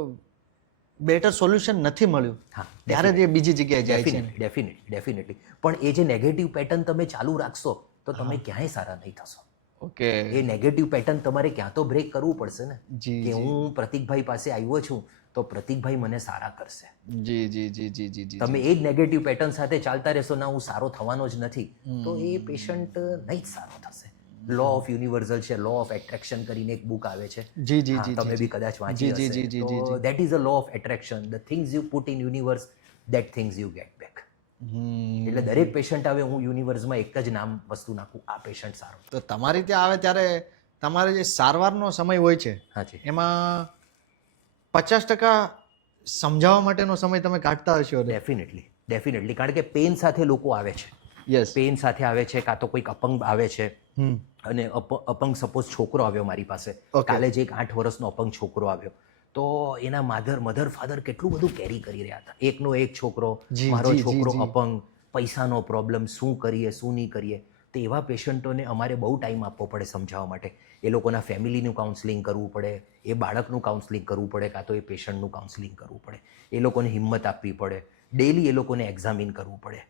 બેટર સોલ્યુશન નથી મળ્યું, ત્યારે જે બીજી જગ્યાએ જાય છે. ડેફિનેટલી. પણ એ જે નેગેટિવ પેટર્ન તમે ચાલુ રાખશો તો તમે ક્યાંય સારા નહીં થશો. ઓકે. એ નેગેટિવ પેટર્ન તમારે ક્યાં તો બ્રેક કરવું પડશે ને જી, કે હું પ્રતિકભાઈ પાસે આવ્યો છું તો પ્રતિકભાઈ મને સારા કરશે. જી. તમે એ જ નેગેટિવ પેટર્ન સાથે ચાલતા રહેશો ના હું સારો થવાનો જ નથી તો એ પેશન્ટ નહીં જ સારો થશે. લો ઓફ યુનિવર્સલ છે, લો ઓફ એટ્રેક્શન કરીને એક બુક આવે છે, જી. તમે બી કદાચ વાંચી હશે. તો that is a law of attraction. The things you put in universe that things you get back. એટલે દરેક પેશન્ટ આવે હું યુનિવર્સમાં એક જ નામ વસ્તુ નાખું, આ પેશન્ટ સારો. તો તમારી ત્યાં આવે ત્યારે તમારે જે સારવારનો સમય હોય છે એમાં 50% સમજાવવા માટેનો સમય તમે કાઢતા હશો? ડેફિનેટલી. કારણ કે પેન સાથે લોકો આવે છે. યસ. પેન સાથે આવે છે, કાં તો કોઈક અપંગ આવે છે અને અપંગ સપોઝ છોકરો આવ્યો મારી પાસે, કાલે જ એક 8 વર્ષનો અપંગ છોકરો આવ્યો તો એના મધર ફાધર કેટલું બધું કેરી કરી રહ્યા હતા. એકનો એક છોકરો, મારો છોકરો અપંગ, પૈસાનો પ્રોબ્લેમ, શું કરીએ શું નહીં કરીએ. તો એવા પેશન્ટોને અમારે બહુ ટાઈમ આપવો પડે સમજાવવા માટે. એ લોકોના ફેમિલીનું કાઉન્સલિંગ કરવું પડે, એ બાળકનું કાઉન્સલિંગ કરવું પડે, કાં તો એ પેશન્ટનું કાઉન્સલિંગ કરવું પડે, એ લોકોને હિંમત આપવી પડે, ડેલી એ લોકોને એક્ઝામિન કરવું પડે.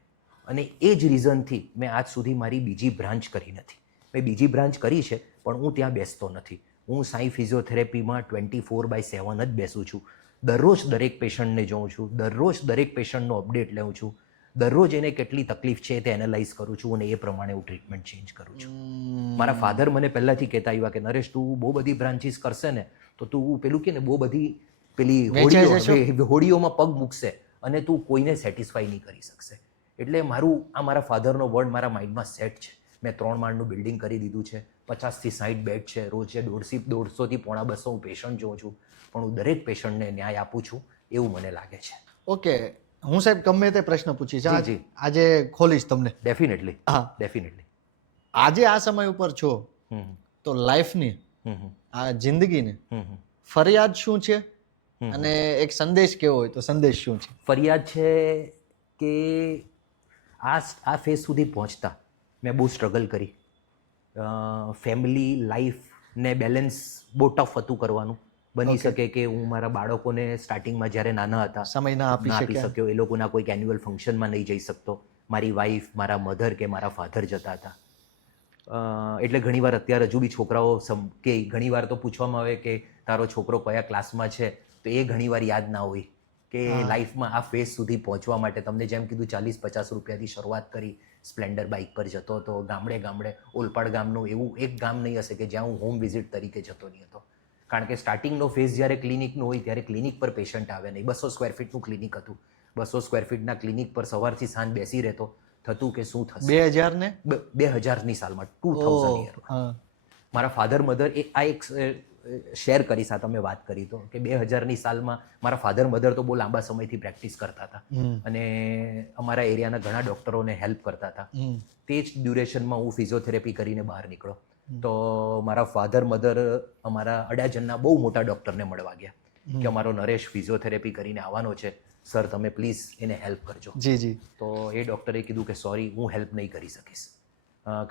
અને એ જ રીઝનથી મેં આજ સુધી મારી બીજી બ્રાન્ચ કરી નથી. મેં બીજી બ્રાન્ચ કરી છે પણ હું ત્યાં બેસતો નથી. હું સાઈ ફિઝિયોથેરેપીમાં 24/7 જ બેસું છું. દરરોજ દરેક પેશન્ટને જોઉં છું, દરરોજ દરેક પેશન્ટનો અપડેટ લઉં છું, દરરોજ એને કેટલી તકલીફ છે તે એનાલાઇઝ કરું છું અને એ પ્રમાણે હું ટ્રીટમેન્ટ ચેન્જ કરું છું. મારા ફાધર મને પહેલાંથી કહેતા આવ્યા કે નરેશ તું બહુ બધી બ્રાન્ચીસ કરશે ને તો તું પેલું કે ને બહુ બધી પેલી હોડીઓમાં પગ મૂકશે અને તું કોઈને સેટિસ્ફાઈ નહીં કરી શકશે. એટલે મારા ફાધરનો વર્ડ મારા માઇન્ડમાં સેટ છે. મેં 3 માળનું બિલ્ડિંગ કરી દીધું છે, 50થી 60 બેડ છે, રોજે 150થી 150 હું પેશન્ટ જોઉં છું, પણ હું દરેક પેશન્ટને ન્યાય આપું છું એવું મને લાગે છે. ઓકે. હું સાહેબ ગમે તે પ્રશ્ન પૂછીશ આજે ખોલીશ તમને. ડેફિનેટલી. આજે આ સમય ઉપર છો તો લાઈફની આ જિંદગીને ફરિયાદ શું છે અને એક સંદેશ કેવો હોય તો સંદેશ શું છે? ફરિયાદ છે કે આ ફેઝ સુધી પહોંચતા મેં બહુ સ્ટ્રગલ કરી. ફેમિલી લાઈફને બેલેન્સ બહુ ટફ હતું કરવાનું. બની શકે કે હું મારા બાળકોને સ્ટાર્ટિંગમાં જ્યારે નાના હતા સમય ના આપી શકે. શક્યો, એ લોકોના કોઈક એન્યુઅલ ફંક્શનમાં નહીં જઈ શકતો. મારી વાઈફ, મારા મધર કે મારા ફાધર જતા હતા. એટલે ઘણીવાર અત્યારે હજુ બી છોકરાઓ કે ઘણીવાર તો પૂછવામાં આવે કે તારો છોકરો કયા ક્લાસમાં છે, તો એ ઘણીવાર યાદ ના હોય કે લાઈફમાં આ ફેઝ સુધી પહોંચવા માટે તમને જેમ કીધું 40-50 રૂપિયાથી શરૂઆત કરી, સ્પ્લેન્ડર બાઇક પર જતો હતો ગામડે ગામડે. ઓલપાડ ગામનું એવું એક ગામ નહીં હશે કે જ્યાં હું હોમ વિઝિટ તરીકે જતો નહીં હતો. કારણ કે સ્ટાર્ટિંગનો ફેઝ જ્યારે ક્લિનિકનો હોય ત્યારે ક્લિનિક પર પેશન્ટ આવે નહીં. 200 સ્ક્વેર ફીટનું ક્લિનિક હતું. 200 સ્ક્વેર ફીટના ક્લિનિક પર સવારથી સાંજ બેસી રહેતો. થતું કે શું થશે 2000 ને 2000ની સાલમાં 2000 યરમાં મારા ફાધર મધર આ એક શેર કરીશ. આ તમે વાત કરી તો કે 2000ની સાલમાં મારા ફાધર મધર તો બહુ લાંબા સમયથી પ્રેક્ટિસ કરતા હતા અને અમારા એરિયાના ઘણા ડૉક્ટરોને હેલ્પ કરતા હતા. તે જ ડ્યુરેશનમાં હું ફિઝિયોથેરાપી કરીને બહાર નીકળો તો મારા ફાધર મધર અમારા અડાજણના બહુ મોટા ડૉક્ટરને મળવા ગયા કે અમારો નરેશ ફિઝિયોથેરાપી કરીને આવવાનો છે, સર તમે પ્લીઝ એને હેલ્પ કરજો. જી જી. તો એ ડૉક્ટરે કીધું કે સોરી હું હેલ્પ નહીં કરી શકીશ,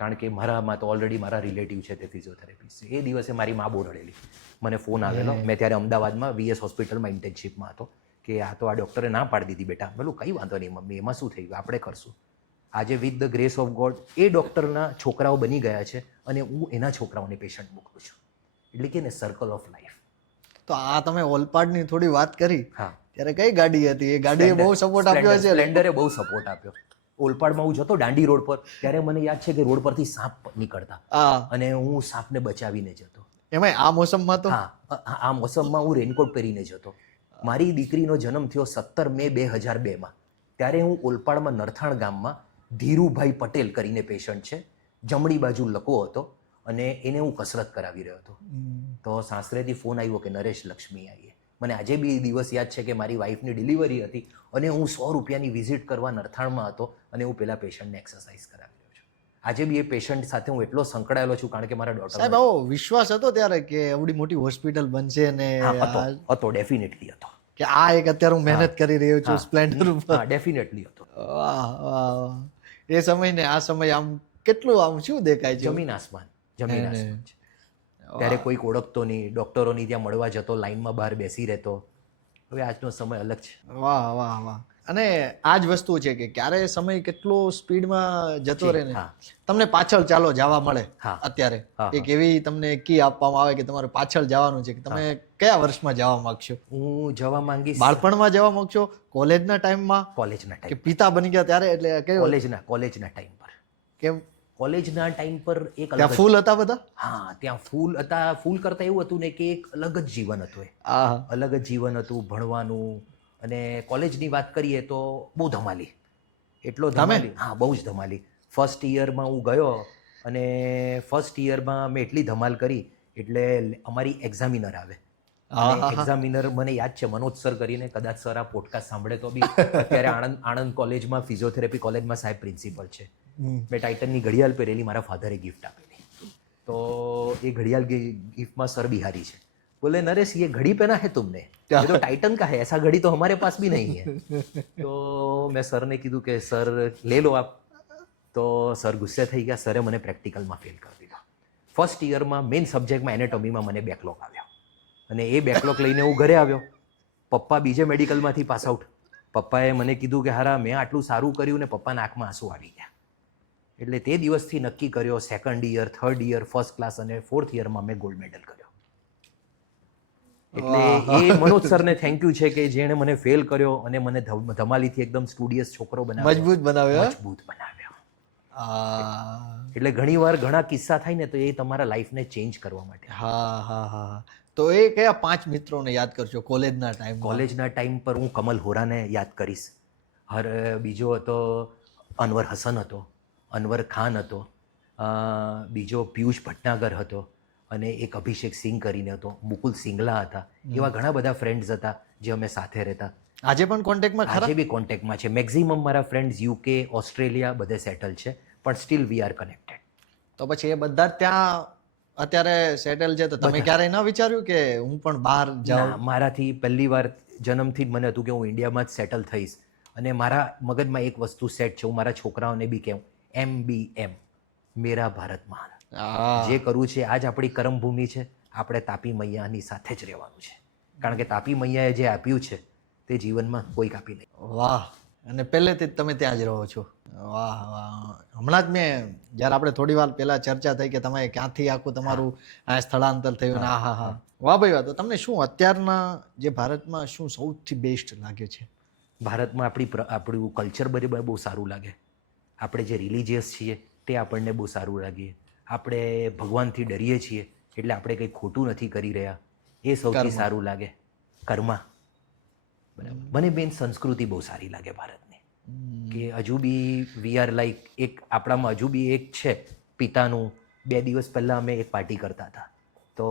કારણ કે મારામાં તો ઓલરેડી મારા રિલેટિવ છે તે ફિઝિયોથેરાપિસ્ટ છે. એ દિવસે મારી મા બહુ રડેલી. મને ફોન આવેલો, મેં ત્યારે અમદાવાદમાં VS હોસ્પિટલમાં ઇન્ટર્નશીપમાં હતો કે આ તો આ ડૉક્ટરે ના પાડી દીધી બેટા. બોલું કંઈ વાંધો નહીં મમ્મી, એમાં શું થઈ ગયું, આપણે કરશું. આજે with the grace of God એ ડૉક્ટરના છોકરાઓ બની ગયા છે અને હું એના છોકરાઓને પેશન્ટ મોકલું છું. એટલે કે ને સર્કલ ઓફ લાઈફ. તો આ તમે ઓલપાડની થોડી વાત કરી, હા, ત્યારે કઈ ગાડી હતી? એ ગાડીએ બહુ સપોર્ટ આપ્યો છે. સ્પ્લેન્ડરે બહુ સપોર્ટ આપ્યો. ઓલપાડમાં હું જતો દાંડી રોડ પર, ત્યારે મને યાદ છે કે રોડ પરથી સાપ નીકળતા અને હું સાપને બચાવીને જતો. એમાં આ મોસમમાં તો આ મોસમમાં હું રેનકોટ પહેરીને જતો. મારી દીકરીનો જન્મ થયો 17 મે 2002માં. ત્યારે હું ઓલપાડમાં નરથાણ ગામમાં ધીરુભાઈ પટેલ કરીને પેશન્ટ છે, જમણી બાજુ લકવો હતો અને એને હું કસરત કરાવી રહ્યો હતો. તો સાસરેથી ફોન આવ્યો કે નરેશ લક્ષ્મી આવીએ. મને આજે બી દિવસ યાદ છે કે મારી વાઈફની ડિલિવરી હતી અને હું 100 રૂપિયાની વિઝિટ કરવા નરથાણમાં હતો અને હું પેલા પેશન્ટને એક્સરસાઇઝ કરાવી રહ્યો છું. આજે બી એ પેશન્ટ સાથે હું એટલો સંકળાયેલો છું કારણ કે મારા ડોટર સાહેબ આવો વિશ્વાસ હતો ત્યારે કે આવડી મોટી હોસ્પિટલ બનશે ને? હતો, ડેફિનેટલી હતો કે આ એક અત્યારે હું મહેનત કરી રહ્યો છું સ્પ્લેન્ડર ઉપર. હા, ડેફિનેટલી હતો. એ સમય ને આ સમય આમ કેટલું આમ શું દેખાય છે? જમીન આસમાન છે. ત્યારે કોઈક ઓળખતો નહીં, ડૉક્ટરોની ત્યાં મળવા જતો, લાઈનમાં બહાર બેસી રહેતો. હવે આજનો સમય અલગ છે. વાહ વાહ વાહ. અને આ જ વસ્તુ છે કે ક્યારે સમય કેટલો સ્પીડમાં જતો રહે ને. તમને પાછળ ચાલો જવા મળે અત્યારે એક એવી તમને કી આપવામાં આવે કે તમારે પાછળ જવાનું છે, કે તમે કયા વર્ષમાં જવા માંગશો? હું જવા માંગીશ બાળપણમાં જવા માંગશો, કોલેજના ટાઈમમાં, કોલેજના ટાઈમ કે પિતા બની ગયા ત્યારે? એટલે કયો કોલેજના ટાઈમ પર. કેમ? કોલેજના ટાઈમ પર એક ત્યાં ફૂલ હતા બધા? હા, ત્યાં ફૂલ હતા. ફૂલ કરતા એવું હતું ને કે એક અલગ જ જીવન હતું. અલગ જ જીવન હતું ભણવાનું. અને કોલેજની વાત કરીએ તો બહુ ધમાલી, એટલો ધમાલી. હા, બહુ જ ધમાલી. ફર્સ્ટ યરમાં હું ગયો અને ફર્સ્ટ યરમાં મેં એટલી ધમાલ કરી એટલે અમારી એક્ઝામિનર આવે. એક્ઝામિનર મને યાદ છે મનોજ સર કરીને, કદાચ સર આ પોડકાસ્ટ સાંભળે તો બી, અત્યારે આણંદ કોલેજમાં ફિઝિયોથેરાપી કોલેજમાં સાહેબ પ્રિન્સિપલ છે. મેં ટાઇટનની ઘડિયાળ પહેરેલી, મારા ફાધરે ગિફ્ટ આપેલી. તો એ ઘડિયાળ गिफ्ट सर बिहारी છે. बोले नरेश ये घड़ी पहना है तुमने? ये तो टाइटन का है, ऐसा घड़ी तो हमारे पास भी नहीं है. तो मैं सर ने कीधું કે સર ले लो आप. તો સર ગુસ્સે થઈ ગયા. સરે મને પ્રેક્ટિકલમાં ફેલ કરી દીધો. ફર્સ્ટ યરમાં મેઇન સબ્જેક્ટમાં એનેટોમીમાં મને બેકલોગ આવ્યો અને એ બેકલોગ લઈને હું ઘરે આવ્યો. પપ્પા બીજે મેડિકલમાંથી પાસ આઉટ. પપ્પાએ મને કીધું કે હારા મેં આટલું સારું કર્યું ને પપ્પાના આંખમાં આંસુ આવી ગયા. એટલે તે દિવસથી નક્કી કર્યો, second year, third year first class અને ફોર્થ યરમાં મેં ગોલ્ડ મેડલ કર્યો. એટલે એ મનોજ સરને થેન્ક યુ છે કે જેણે મને ફેલ કર્યો અને મને ધમાલીથી એકદમ સ્ટુડિયસ છોકરો બનાવ્યો, મજબૂત બનાવ્યો. એટલે ઘણીવાર ઘણા કિસ્સા થાય ને તો એ તમારા લાઈફને ચેન્જ કરવા માટે. હા હા હા. તો એ કયા 5 મિત્રોને યાદ કરશો કોલેજના ટાઈમ? કોલેજના ટાઈમ પર હું કમલ હોરાને યાદ કરીશ. બીજો હતો અનવર હસન હતો, અનવર ખાન હતો, બીજો પિયુષ ભટનાગર હતો અને એક અભિષેક સિંહ કરીને હતો, મુકુલ સિંગલા હતા. એવા ઘણા બધા ફ્રેન્ડ્સ હતા જે અમે સાથે રહેતા. આજે પણ કોન્ટેક્ટમાં ખરા? આજે બી કોન્ટેક્ટમાં છે. મેક્ઝિમમ મારા ફ્રેન્ડ્સ UK, ઓસ્ટ્રેલિયા બધે સેટલ છે, પણ સ્ટીલ વી આર કનેક્ટેડ. તો પછી એ બધા ત્યાં અત્યારે સેટલ છે, તો તમે ક્યારેય ન વિચાર્યું કે હું પણ બહાર જાઉં? મારાથી પહેલી વાર જન્મથી જ મને હતું કે હું ઇન્ડિયામાં જ સેટલ થઈશ અને મારા મગજમાં એક વસ્તુ સેટ છે, હું મારા છોકરાઓને બી કહું MBM, મેરા ભારત મહાન. હા જે કરવું છે આ જ આપણી કર્મભૂમિ છે. આપણે તાપી મૈયાની સાથે જ રહેવાનું છે, કારણ કે તાપી મૈયાએ જે આપ્યું છે તે જીવનમાં કોઈ કાપી નહીં. વાહ, અને પહેલેથી જ તમે ત્યાં જ રહો છો. વાહ વાહ. હમણાં જ મેં જ્યારે આપણે થોડી વાર પહેલા ચર્ચા થઈ કે તમે ક્યાંથી આખું તમારું આ સ્થળાંતર થયું ને હા હા. વાહ ભાઈ વાહ. તો તમને શું અત્યારના જે ભારતમાં શું સૌથી બેસ્ટ લાગે છે? ભારતમાં આપણું કલ્ચર બરાબર બહુ સારું લાગે. આપણે જે રિલિજિયસ છીએ તે આપણને બહુ સારું લાગે. આપણે ભગવાનથી ડરીએ છીએ એટલે આપણે કંઈ ખોટું નથી કરી રહ્યા, એ સૌથી કર્મ. સારું લાગે. કર્મા બરાબર. મને બેન સંસ્કૃતિ બહુ સારી લાગે ભારતની, કે હજુ બી વી આર લાઈક એક આપણામાં હજુ બી એક છે પિતાનું. 2 દિવસ પહેલાં અમે એક પાર્ટી કરતા હતા, તો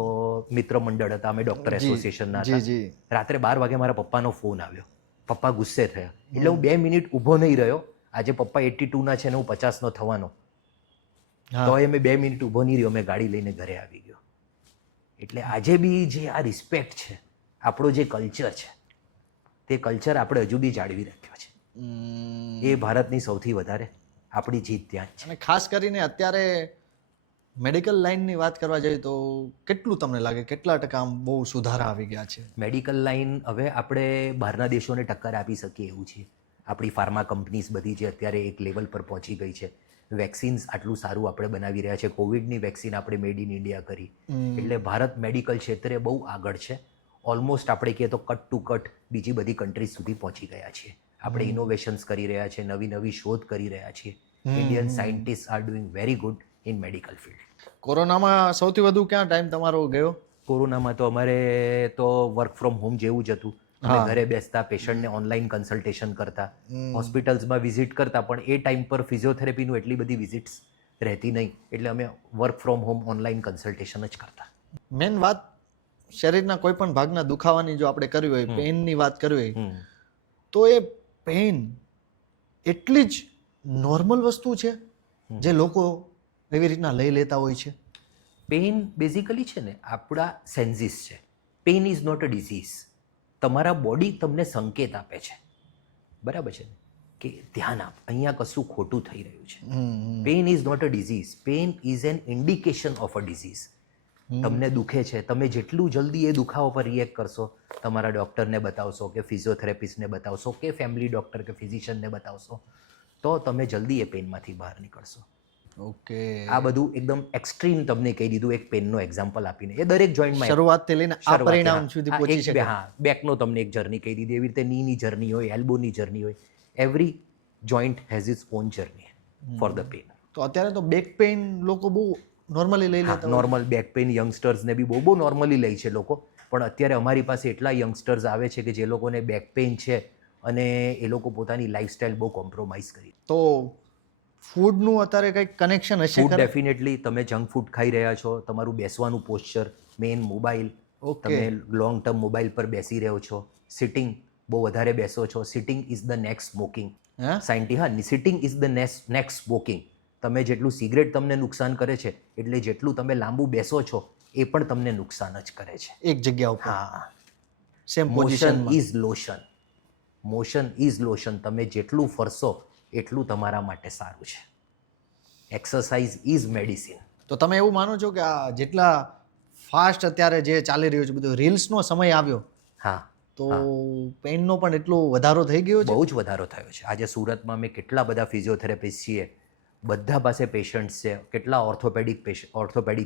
મિત્ર મંડળ હતા, અમે ડૉક્ટર જી એસોસિએશનના જી હતા. જી. રાત્રે 12 વાગે મારા પપ્પાનો ફોન આવ્યો. પપ્પા ગુસ્સે થયા એટલે હું 2 મિનિટ ઊભો નહીં રહ્યો. આજે પપ્પા 82ના છે ને હું 50નો થવાનો, હા તો મેં 2 મિનિટ ઊભો નહીં રહ્યો, મેં ગાડી લઈને ઘરે આવી ગયો. એટલે આજે બી જે આ રિસ્પેક્ટ છે, આપણો જે કલ્ચર છે, તે કલ્ચર આપણે હજુ બી જાળવી રાખ્યો છે. એ ભારતની સૌથી વધારે આપણી જીત ત્યાં જ છે. અને ખાસ કરીને અત્યારે મેડિકલ લાઇનની વાત કરવા જઈએ તો કેટલું તમને લાગે કેટલા ટકા આમ બહુ સુધારા આવી ગયા છે? મેડિકલ લાઇન હવે આપણે બહારના દેશોને ટક્કર આપી શકીએ એવું છે. આપણી ફાર્મા કંપનીઝ બધી જે અત્યારે એક લેવલ પર પહોંચી ગઈ છે. વેક્સિન્સ આટલું સારું આપણે બનાવી રહ્યા છે. કોવિડની વેક્સિન આપણે મેડ ઇન ઇન્ડિયા કરી. એટલે ભારત મેડિકલ ક્ષેત્રે બહુ આગળ છે. ઓલમોસ્ટ આપણે કહીએ તો કટ ટુ કટ બીજી બધી કન્ટ્રીઝ સુધી પહોંચી ગયા છીએ. આપણે ઇનોવેશન્સ કરી રહ્યા છીએ, નવી નવી શોધ કરી રહ્યા છીએ. Indian scientist are doing very good in medical field. કોરોનામાં સૌથી વધુ ક્યાં ટાઈમ તમારો ગયો? કોરોનામાં તો અમારે તો વર્ક ફ્રોમ હોમ જેવું જ હતું. અમે ઘરે બેસતા, પેશન્ટને ઓનલાઈન કન્સલ્ટેશન કરતા, હોસ્પિટલ્સમાં વિઝિટ કરતા, પણ એ ટાઈમ પર ફિઝિયોથેરેપીનું એટલી બધી વિઝિટ્સ રહેતી નહીં, એટલે અમે work from home online consultation જ કરતા. મેન વાત શરીરના કોઈ પણ ભાગના દુખાવાની જો આપણે કરવી હોય, પેઇનની વાત કરવી હોય, તો એ પેઇન એટલી જ નોર્મલ વસ્તુ છે જે લોકો એવી રીતના લઈ લેતા હોય છે. પેઇન બેઝિકલી છે ને આપણા સેન્સીસ છે. Pain is not a disease. તમારા બોડી તમને સંકેત આપે છે, બરાબર છે ને, કે ધ્યાન આપ, અહીંયા કશું ખોટું થઈ રહ્યું છે. Pain is not a disease. Pain is an indication of a disease. તમને દુખે છે, તમે જેટલું જલ્દી એ દુખાવા પર રિએક્ટ કરશો, તમારા ડૉક્ટરને બતાવશો કે ફિઝિયોથેરાપિસ્ટને બતાવશો કે ફેમિલી ડૉક્ટર કે ફિઝિશિયનને બતાવશો, તો તમે જલ્દી એ પેઇનમાંથી બહાર નીકળશો. ઓકે. આ બધું એકદમ એક્સ્ટ્રીમ તમને કહી દીધું એક પેનનો એક્ઝામ્પલ આપીને. એ દરેક જોઈન્ટમાં શરૂઆતથી લઈને આ પરિણામ સુધી પહોંચી શકે. હા, બેકનો તમને એક જર્ની કહી દીધી. એવી રીતે નીની જર્ની હોય, એલ્બોની જર્ની હોય. Every joint has its own journey for the pain. તો અત્યારે તો બેક પેઇન લોકો બહુ નોર્મલી લઈ લેતા હોય. નોર્મલ બેક પેઇન યંગસ્ટર્સને બી બહુ નોર્મલી લે છે લોકો. પણ અત્યારે અમારી પાસે એટલા યંગસ્ટર્સ આવે છે કે જે લોકોને બેક પેઇન છે અને એ લોકો પોતાની લાઈફસ્ટાઈલ બહુ કોમ્પ્રોમાઇઝ કરી. તો ફૂડનું અત્યારે કંઈક કનેક્શન હશે ફૂડ ખરા? ડેફિનેટલી. તમે જંક ફૂડ ખાઈ રહ્યા છો, તમારું બેસવાનું પોસ્ચર, મેઇન મોબાઈલ, તમે લોંગ ટર્મ મોબાઈલ પર બેસી રહ્યો છો, સિટિંગ બહુ વધારે બેસો છો. Sitting is the next smoking. Sitting is the next smoking. તમે જેટલું સિગરેટ તમને નુકસાન કરે છે, એટલે જેટલું તમે લાંબુ બેસો છો એ પણ તમને નુકસાન જ કરે છે. એક જગ્યા ઉપર. હા. સેમ મોશન પોઝિશનમાં. Is lotion. Motion is lotion. તમે જેટલું ફરશો એટલું તમારા માટે સારું છે. Exercise is medicine. તો તમે એવું માનો છો કે આ જેટલા ફાસ્ટ અત્યારે જે ચાલી રહ્યું છે બધું રીલ્સનો સમય આવ્યો, હા, તો પેઇનનો પણ એટલો વધારો થઈ ગયો છે? બહુ જ વધારો થયો છે. આજે સુરતમાં અમે કેટલા બધા ફિઝિયોથેરાપિસ્ટ છીએ, બધા પાસે પેશન્ટ્સ છે. કેટલા ઓર્થોપેડિક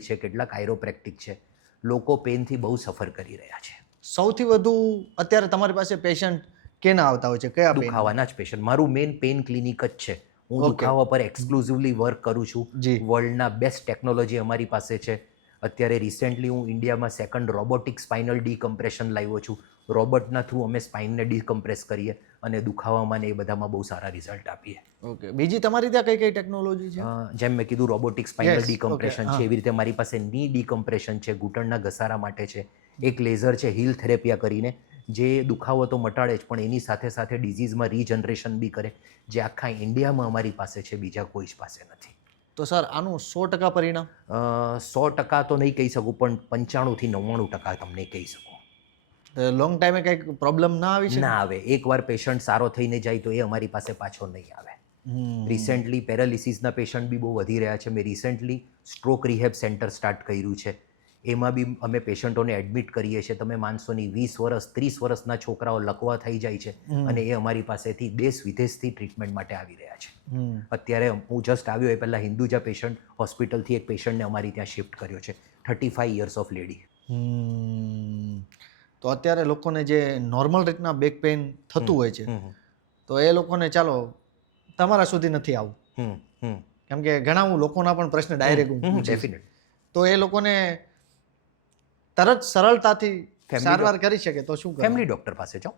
છે, કેટલા કાયરોપ્રેક્ટિક છે. લોકો પેનથી બહુ સફર કરી રહ્યા છે. સૌથી વધુ અત્યારે તમારી પાસે પેશન્ટ કેના આવતા હોય છે? કયા pain? દુખાવાના જ પેશન્ટ. મારું મેઇન પેઇન ક્લિનિક જ છે. હું દુખાવા પર એક્સક્લુઝિવલી વર્ક કરું છું. જી. વર્લ્ડના બેસ્ટ ટેકનોલોજી અમારી પાસે છે. અત્યારે રિસેન્ટલી હું ઇન્ડિયામાં સેકન્ડ રોબોટિક સ્પાઇનલ ડીકમ્પ્રેશન લાવ્યો છું. રોબોટના થ્રુ અમે સ્પાઇનને ડીકમ્પ્રેસ કરીએ અને દુખાવામાં ને એ બધામાં બહુ સારા રિઝલ્ટ આપીએ. ઓકે. બીજી તમારી ત્યાં કઈ કઈ ટેકનોલોજી છે? જેમ મેં કીધું રોબોટિક સ્પાઇનલ Yes, ડીકમ્પ્રેશન okay, છે, એવી રીતે મારી પાસે ની ડીકમ્પ્રેશન છે, ઘૂંટણના ઘસારા માટે છે. એક લેઝર છે હીલ થેરેપિયા કરીને, જે દુખાવો તો મટાડે જ પણ એની સાથે સાથે ડિઝીઝમાં રીજનરેશન બી કરે, જે આખા ઇન્ડિયામાં અમારી પાસે છે, બીજા કોઈ જ પાસે નથી. તો સર આનું 100% પરિણામ? 100% તો નહીં કહી શકું, પણ 95 થી 99% તમને કહી શકું. લોંગ ટાઈમે કંઈક પ્રોબ્લેમ ના આવી છે? ના આવે. એકવાર પેશન્ટ સારો થઈને જાય તો એ અમારી પાસે પાછો નહીં આવે. રિસેન્ટલી પેરાલિસિસના પેશન્ટ બી બહુ વધી રહ્યા છે. મેં recently stroke rehab centre start કર્યું છે. એમાં બી અમે પેશન્ટોને એડમિટ કરીએ છીએ. તમે માનશો નહીં, 20 વર્ષ 30 વર્ષના છોકરાઓ લકવા થઈ જાય છે અને એ અમારી પાસેથી દેશ વિદેશથી ટ્રીટમેન્ટ માટે આવી રહ્યા છે. અત્યારે હું જસ્ટ આવ્યો એ પહેલાં હિન્દુજા પેશન્ટ હોસ્પિટલથી એક પેશન્ટને અમારી ત્યાં શિફ્ટ કર્યો છે. 35 યર્સ ઓફ લેડી. તો અત્યારે લોકોને જે નોર્મલ રીતના બેક પેઇન થતું હોય છે તો એ લોકોને ચાલો તમારા સુધી નથી આવું, કેમ કે ઘણા હું લોકોના પણ પ્રશ્ન ડાયરેક્ટ ડેફિનેટ. તો એ લોકોને તરત સરળતાથી સારવાર કરી શકે તો શું ફેમિલી ડૉક્ટર પાસે જાઓ.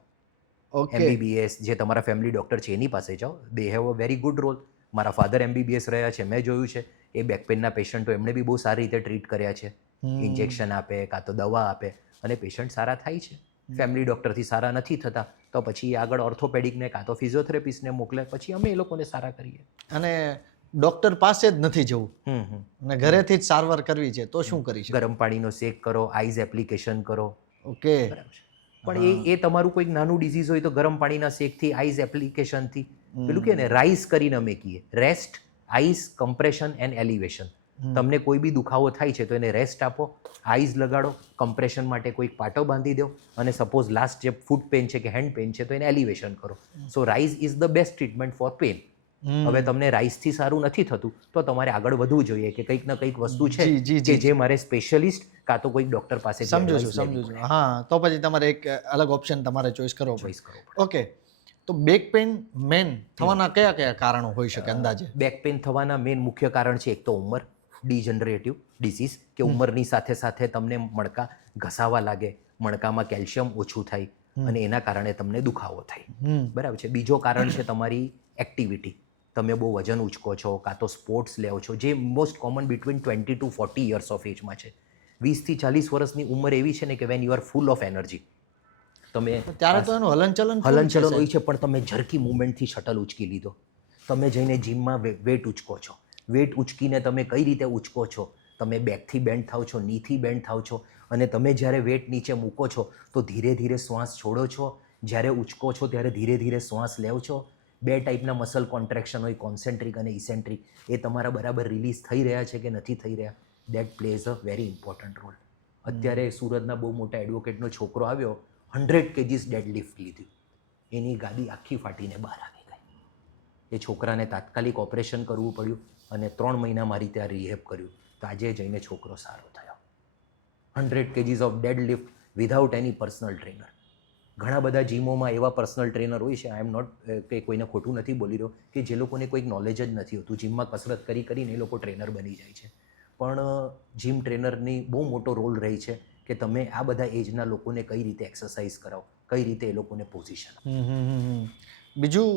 ઓકે MBBS જે તમારા ફેમિલી ડૉક્ટર છે એની પાસે જાઓ. They have a very good role. મારા ફાધર MBBS રહ્યા છે, મેં જોયું છે. એ બેક પેનના પેશન્ટો એમણે બી બહુ સારી રીતે ટ્રીટ કર્યા છે. ઇન્જેક્શન આપે કાં તો દવા આપે અને પેશન્ટ સારા થાય છે. ફેમિલી ડૉક્ટરથી સારા નથી થતા તો પછી આગળ ઓર્થોપેડિકને કાં તો ફિઝિયોથેરાપિસ્ટને મોકલે, પછી અમે એ લોકોને સારા કરીએ. અને ડોક્ટર પાસે જ નથી જવું અને ઘરેથી જ સારવાર કરવી છે તો શું કરી શકે? ગરમ પાણીનો શેક કરો, આઈઝ એપ્લિકેશન કરો. ઓકે પણ એ તમારું કોઈક નાનું ડિઝીઝ હોય તો ગરમ પાણીના શેકથી, આઈઝ એપ્લિકેશનથી પેલું કે ને રાઈઝ કરીને અમે કહીએ. Rest, eyes, compression and elevation. તમને કોઈ બી દુખાવો થાય છે તો એને રેસ્ટ આપો, આઈઝ લગાડો, કમ્પ્રેશન માટે કોઈક પાટો બાંધી દો અને સપોઝ લાસ્ટ જે ફૂટ પેન છે કે હેન્ડ પેન છે તો એને એલિવેશન કરો. So rise is the best treatment for pain. હવે તમને રાઈઝથી સારું નથી થતું તો તમારે આગળ વધવું જોઈએ કે કંઈક ના કંઈક વસ્તુ છે કે જે મારે સ્પેશિયલિસ્ટ કાં તો કોઈક ડૉક્ટર પાસે સમજુ છું. હા, તો પછી તમારે એક અલગ ઓપ્શન તમારે ચોઈસ કરવો ચોઈસ પડે. કરો. ઓકે, તો બેક પેઇન મેન થવાના કયા કયા કારણો હોઈ શકે અંદાજે? બેક પેન થવાના મેઇન મુખ્ય કારણ છે એક તો ઉંમર, ડિજનરેટિવ ડિસીઝ કે ઉંમરની સાથે સાથે તમને મણકા ઘસાવા લાગે, મણકામાં કેલ્શિયમ ઓછું થાય અને એના કારણે તમને દુખાવો થાય. બરાબર છે. બીજો કારણ છે તમારી એક્ટિવિટી. તમે બહુ વજન ઉચકો છો કાં તો સ્પોર્ટ્સ લેવો છો, જે most common between 20 to 40 years of એજમાં છે. 20 થી 40 વર્ષની ઉંમર એવી છે ને કે when you are full of energy. તમે ત્યારે તો એનું હલનચલન હલનચલન હોય છે પણ તમે ઝરકી મુવમેન્ટથી શટલ ઉચકી લીધો. તમે જઈને જીમમાં વેટ ઉચકો છો. વેટ ઉચકીને તમે કઈ રીતે ઉચકો છો? તમે બેકથી બેન્ડ થાવ છો, નીથી બેન્ડ થાવ છો અને તમે જ્યારે વેટ નીચે મૂકો છો તો ધીરે ધીરે શ્વાસ છોડો છો. જ્યારે ઉચકો છો ત્યારે ધીરે ધીરે શ્વાસ લેવ છો. 2 ટાઈપના મસલ કોન્ટ્રેક્શન હોય, કોન્સેન્ટ્રિક અને ઇસેન્ટ્રિક. એ તમારા બરાબર રિલીઝ થઈ રહ્યા છે કે નથી થઈ રહ્યા? That plays a very important role. અત્યારે સુરતના બહુ મોટા એડવોકેટનો છોકરો આવ્યો, 100 kgs ડેડલિફ્ટ લીધી, એની ગાદી આખી ફાટીને બહાર આવી ગઈ. એ છોકરાને તાત્કાલિક ઓપરેશન કરવું પડ્યું અને 3 મહિના મારી ત્યાં રિહેબ કર્યું. તો આજે જઈને છોકરો સારો થયો. 100 kgs of deadlift without any personal trainer. ઘણા બધા જીમોમાં એવા પર્સનલ ટ્રેનર હોય છે, આઈ એમ નોટ કે કોઈને ખોટું નથી બોલી રહ્યો, કે જે લોકોને કોઈક નોલેજ જ નથી હોતું. જીમમાં કસરત કરીને એ લોકો ટ્રેનર બની જાય છે. પણ જીમ ટ્રેનરની બહુ મોટો રોલ રહી છે કે તમે આ બધા એજના લોકોને કઈ રીતે એક્સરસાઇઝ કરાવો, કઈ રીતે એ લોકોને પોઝિશન. બીજું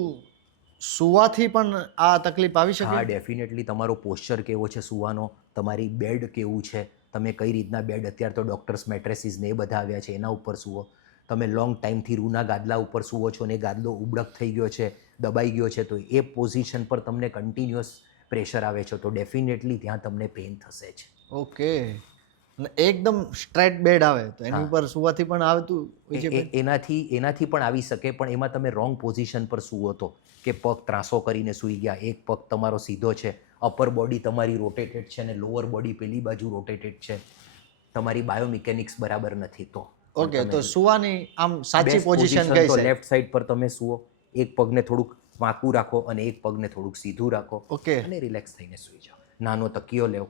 સુવાથી પણ આ તકલીફ આવી શકે? હા, ડેફિનેટલી. તમારો પોસ્ચર કેવો છે સુવાનો, તમારી બેડ કેવું છે, તમે કઈ રીતના બેડ, અત્યારે તો ડૉક્ટર્સ મેટ્રેસીસ ને એ બધા આવ્યા છે એના ઉપર સુવો. તમે લોંગ ટાઈમથી રૂના ગાદલા ઉપર સુવો છો ને ગાદલો ઉબડક થઈ ગયો છે, દબાઈ ગયો છે, તો એ પોઝિશન પર તમને કન્ટિન્યુઅસ પ્રેશર આવે છે તો ડેફિનેટલી ત્યાં તમને પેઇન થશે જ. ઓકે, અને એકદમ સ્ટ્રેટ બેડ આવે તો એની ઉપર સુવાથી પણ આવતું હોય છે? એનાથી પણ આવી શકે, પણ એમાં તમે રોંગ પોઝિશન પર સુવો તો, કે પગ ત્રાસો કરીને સૂઈ ગયા, એક પગ તમારો સીધો છે, અપર બોડી તમારી રોટેટેડ છે અને લોઅર બોડી પેલી બાજુ રોટેટેડ છે, તમારી બાયોમિકેનિક્સ બરાબર નથી તો. ઓકે, તો સુવાની આમ સાચી પોઝિશન કઈ છે? લેફ્ટ સાઈડ પર તમે સુવો, એક પગને થોડુંક વાંકું રાખો અને એક પગને થોડુંક સીધું રાખો. ઓકે, અને રિલેક્સ થઈને સૂઈ જાઓ. નાનો તકિયો લેવો,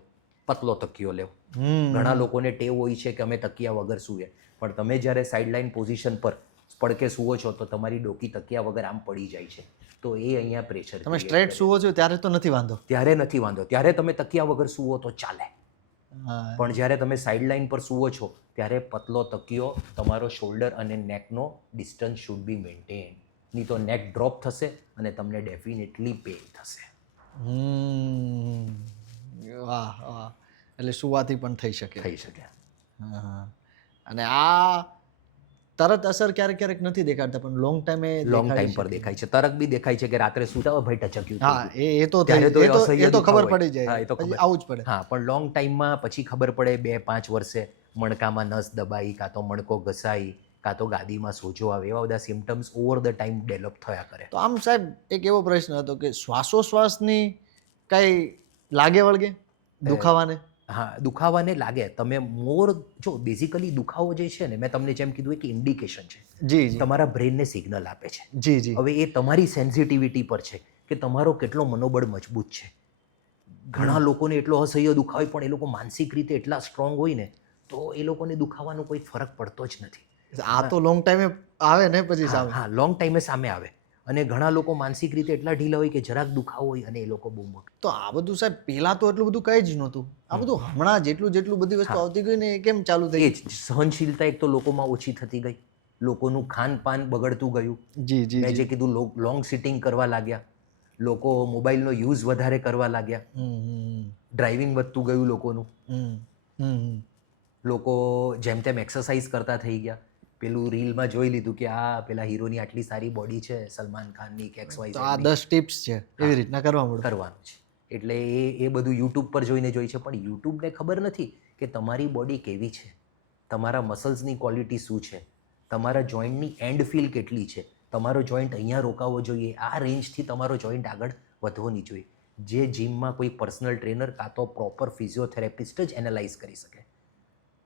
પતલો તકિયો લેવો. ઘણા લોકોને ટેવ હોય છે કે અમે તકિયા વગર સૂઈએ, પણ તમે જ્યારે સાઇડલાઇન પોઝિશન પર પડકે સૂવો છો તો તમારી ડોકી તકિયા વગર આમ પડી જાય છે, તો એ અહીંયા પ્રેશર. તમે સ્ટ્રેટ સૂવો છો ત્યારે તો નથી વાંધો? ત્યારે નથી વાંધો, ત્યારે તમે તકિયા વગર સૂવો તો ચાલે. પણ જ્યારે તમે સાઇડલાઇન પર સૂવો છો ત્યારે પતલો તકિયો, તમારો શોલ્ડર અને નેકનો ડિસ્ટન્સ શુડ બી મેન્ટેન, નહીં તો નેક ડ્રોપ થશે અને તમને ડેફિનેટલી પેઇન થશે. વાહ વાહ, એટલે સુવાથી પણ થઈ શકે. થઈ શકે. અને આ તરત અસર ક્યારેક ક્યારેક નથી દેખાડતા પણ લોંગ ટાઈમ પર દેખાય છે. તરત બી દેખાય છે કે રાત્રે સૂતા હોય ભાઈ ટચક્યું. હા, એ તો ખબર પડી જાય, પછી આવું જ પડે. હા, પણ લોંગ ટાઈમમાં પછી ખબર પડે 2-5 વર્ષે મણકામાં નસ દબાઈ કાં તો મણકો ઘસાઈ કાં તો ગાદીમાં સોજો આવે, એવા બધા symptoms over the time develop થયા કરે. તો આમ સાહેબ એક એવો પ્રશ્ન હતો કે શ્વાસોશ્વાસની કઈ લાગે વળગે દુખાવાને? હા, દુખાવાને લાગે. તમે મોર જો બેઝિકલી દુખાવો જે છે ને, મેં તમને જેમ કીધું કે ઇન્ડિકેશન છે, જી જી તમારા બ્રેનને સિગ્નલ આપે છે. જી જી હવે એ તમારી સેન્સિટિવિટી પર છે કે તમારો કેટલો મનોબળ મજબૂત છે. ઘણા લોકોને એટલો અસહ્ય દુખાવે પણ એ લોકો માનસિક રીતે એટલા સ્ટ્રોંગ હોય ને, તો એ લોકોને દુખાવાનો કોઈ ફરક પડતો જ નથી. આ તો લોંગ ટાઈમે આવે ને પછી હા સામે. હા, લોંગ ટાઈમે સામે આવે. અને ઘણા લોકો માનસિક રીતે એટલા ઢીલા હોય કે જરાક દુખાવો હોય અને એ લોકો બહુ મોટું. તો આ બધું સાહેબ પહેલા તો એટલું બધું કઈ જ નહોતું. આ બધું હમણાં જેટલું બધી વસ્તુ આવતી ગઈ ને એ કેમ ચાલુ થઈ? એ જ સહનશીલતા એક તો લોકોમાં ઓછી થતી ગઈ, લોકોનું ખાનપાન બગડતું ગયું. જી જી મેં જે કીધું, લોંગ સિટિંગ કરવા લાગ્યા, લોકો મોબાઈલનો યુઝ વધારે કરવા લાગ્યા, ડ્રાઇવિંગ વધતું ગયું લોકોનું, લોકો જેમ તેમ એક્સરસાઇઝ કરતા થઈ ગયા. પેલું રીલમાં જોઈ લીધું કે આ પેલા હીરોની આટલી સારી બોડી છે, સલમાન ખાનની કે XYZ તો આ 10 ટિપ્સ છે એવી રીતના કરવા મળે. કરવાનું છે. એટલે એ બધું યુટ્યુબ પર જોઈને જોઈ છે, પણ યુટ્યુબને ખબર નથી કે તમારી બોડી કેવી છે, તમારા મસલ્સની ક્વોલિટી શું છે, તમારા જોઈન્ટની એન્ડ ફીલ કેટલી છે, તમારો જોઈન્ટ અહીંયા રોકાવો જોઈએ, આ રેન્જથી તમારો જોઈન્ટ આગળ વધવો નહીં જોઈએ. જે જીમમાં કોઈ પર્સનલ ટ્રેનર કાં તો પ્રોપર ફિઝિયોથેરાપિસ્ટ જ એનાલાઇઝ કરી શકે.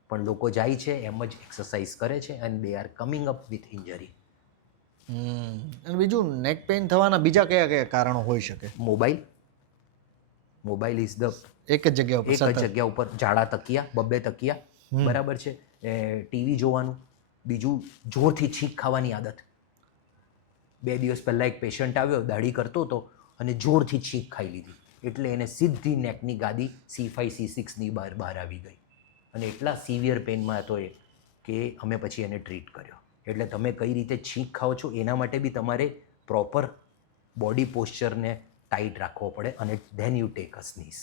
પણ લોકો જાય છે, એમ જ એક્સરસાઇઝ કરે છે and they are coming up with injury. અને બીજું નેક પેઇન થવાના બીજા કયા કયા કારણો હોઈ શકે? મોબાઈલ ઇઝ ધ એક જ જગ્યા ઉપર એક જ જગ્યા ઉપર જાડા તકિયા, બબ્બે તકિયા, બરાબર છે. ટીવી જોવાનું, બીજું જોરથી છીંક ખાવાની આદત. 2 દિવસ પહેલાં એક પેશન્ટ આવ્યો, દાઢી કરતો હતો અને જોરથી છીંક ખાઈ લીધી, એટલે એને સીધી નેકની ગાદી C5 C6ની બહાર આવી ગઈ અને એટલા સિવિયર પેઇનમાં હતો એ કે અમે પછી એને ટ્રીટ કર્યો. એટલે તમે કઈ રીતે છીંક ખાઓ છો એના માટે બી તમારે પ્રોપર બોડી પોસ્ચરને ટાઈટ રાખવો પડે અને ધેન યુ ટેક અ સ્નીઝ.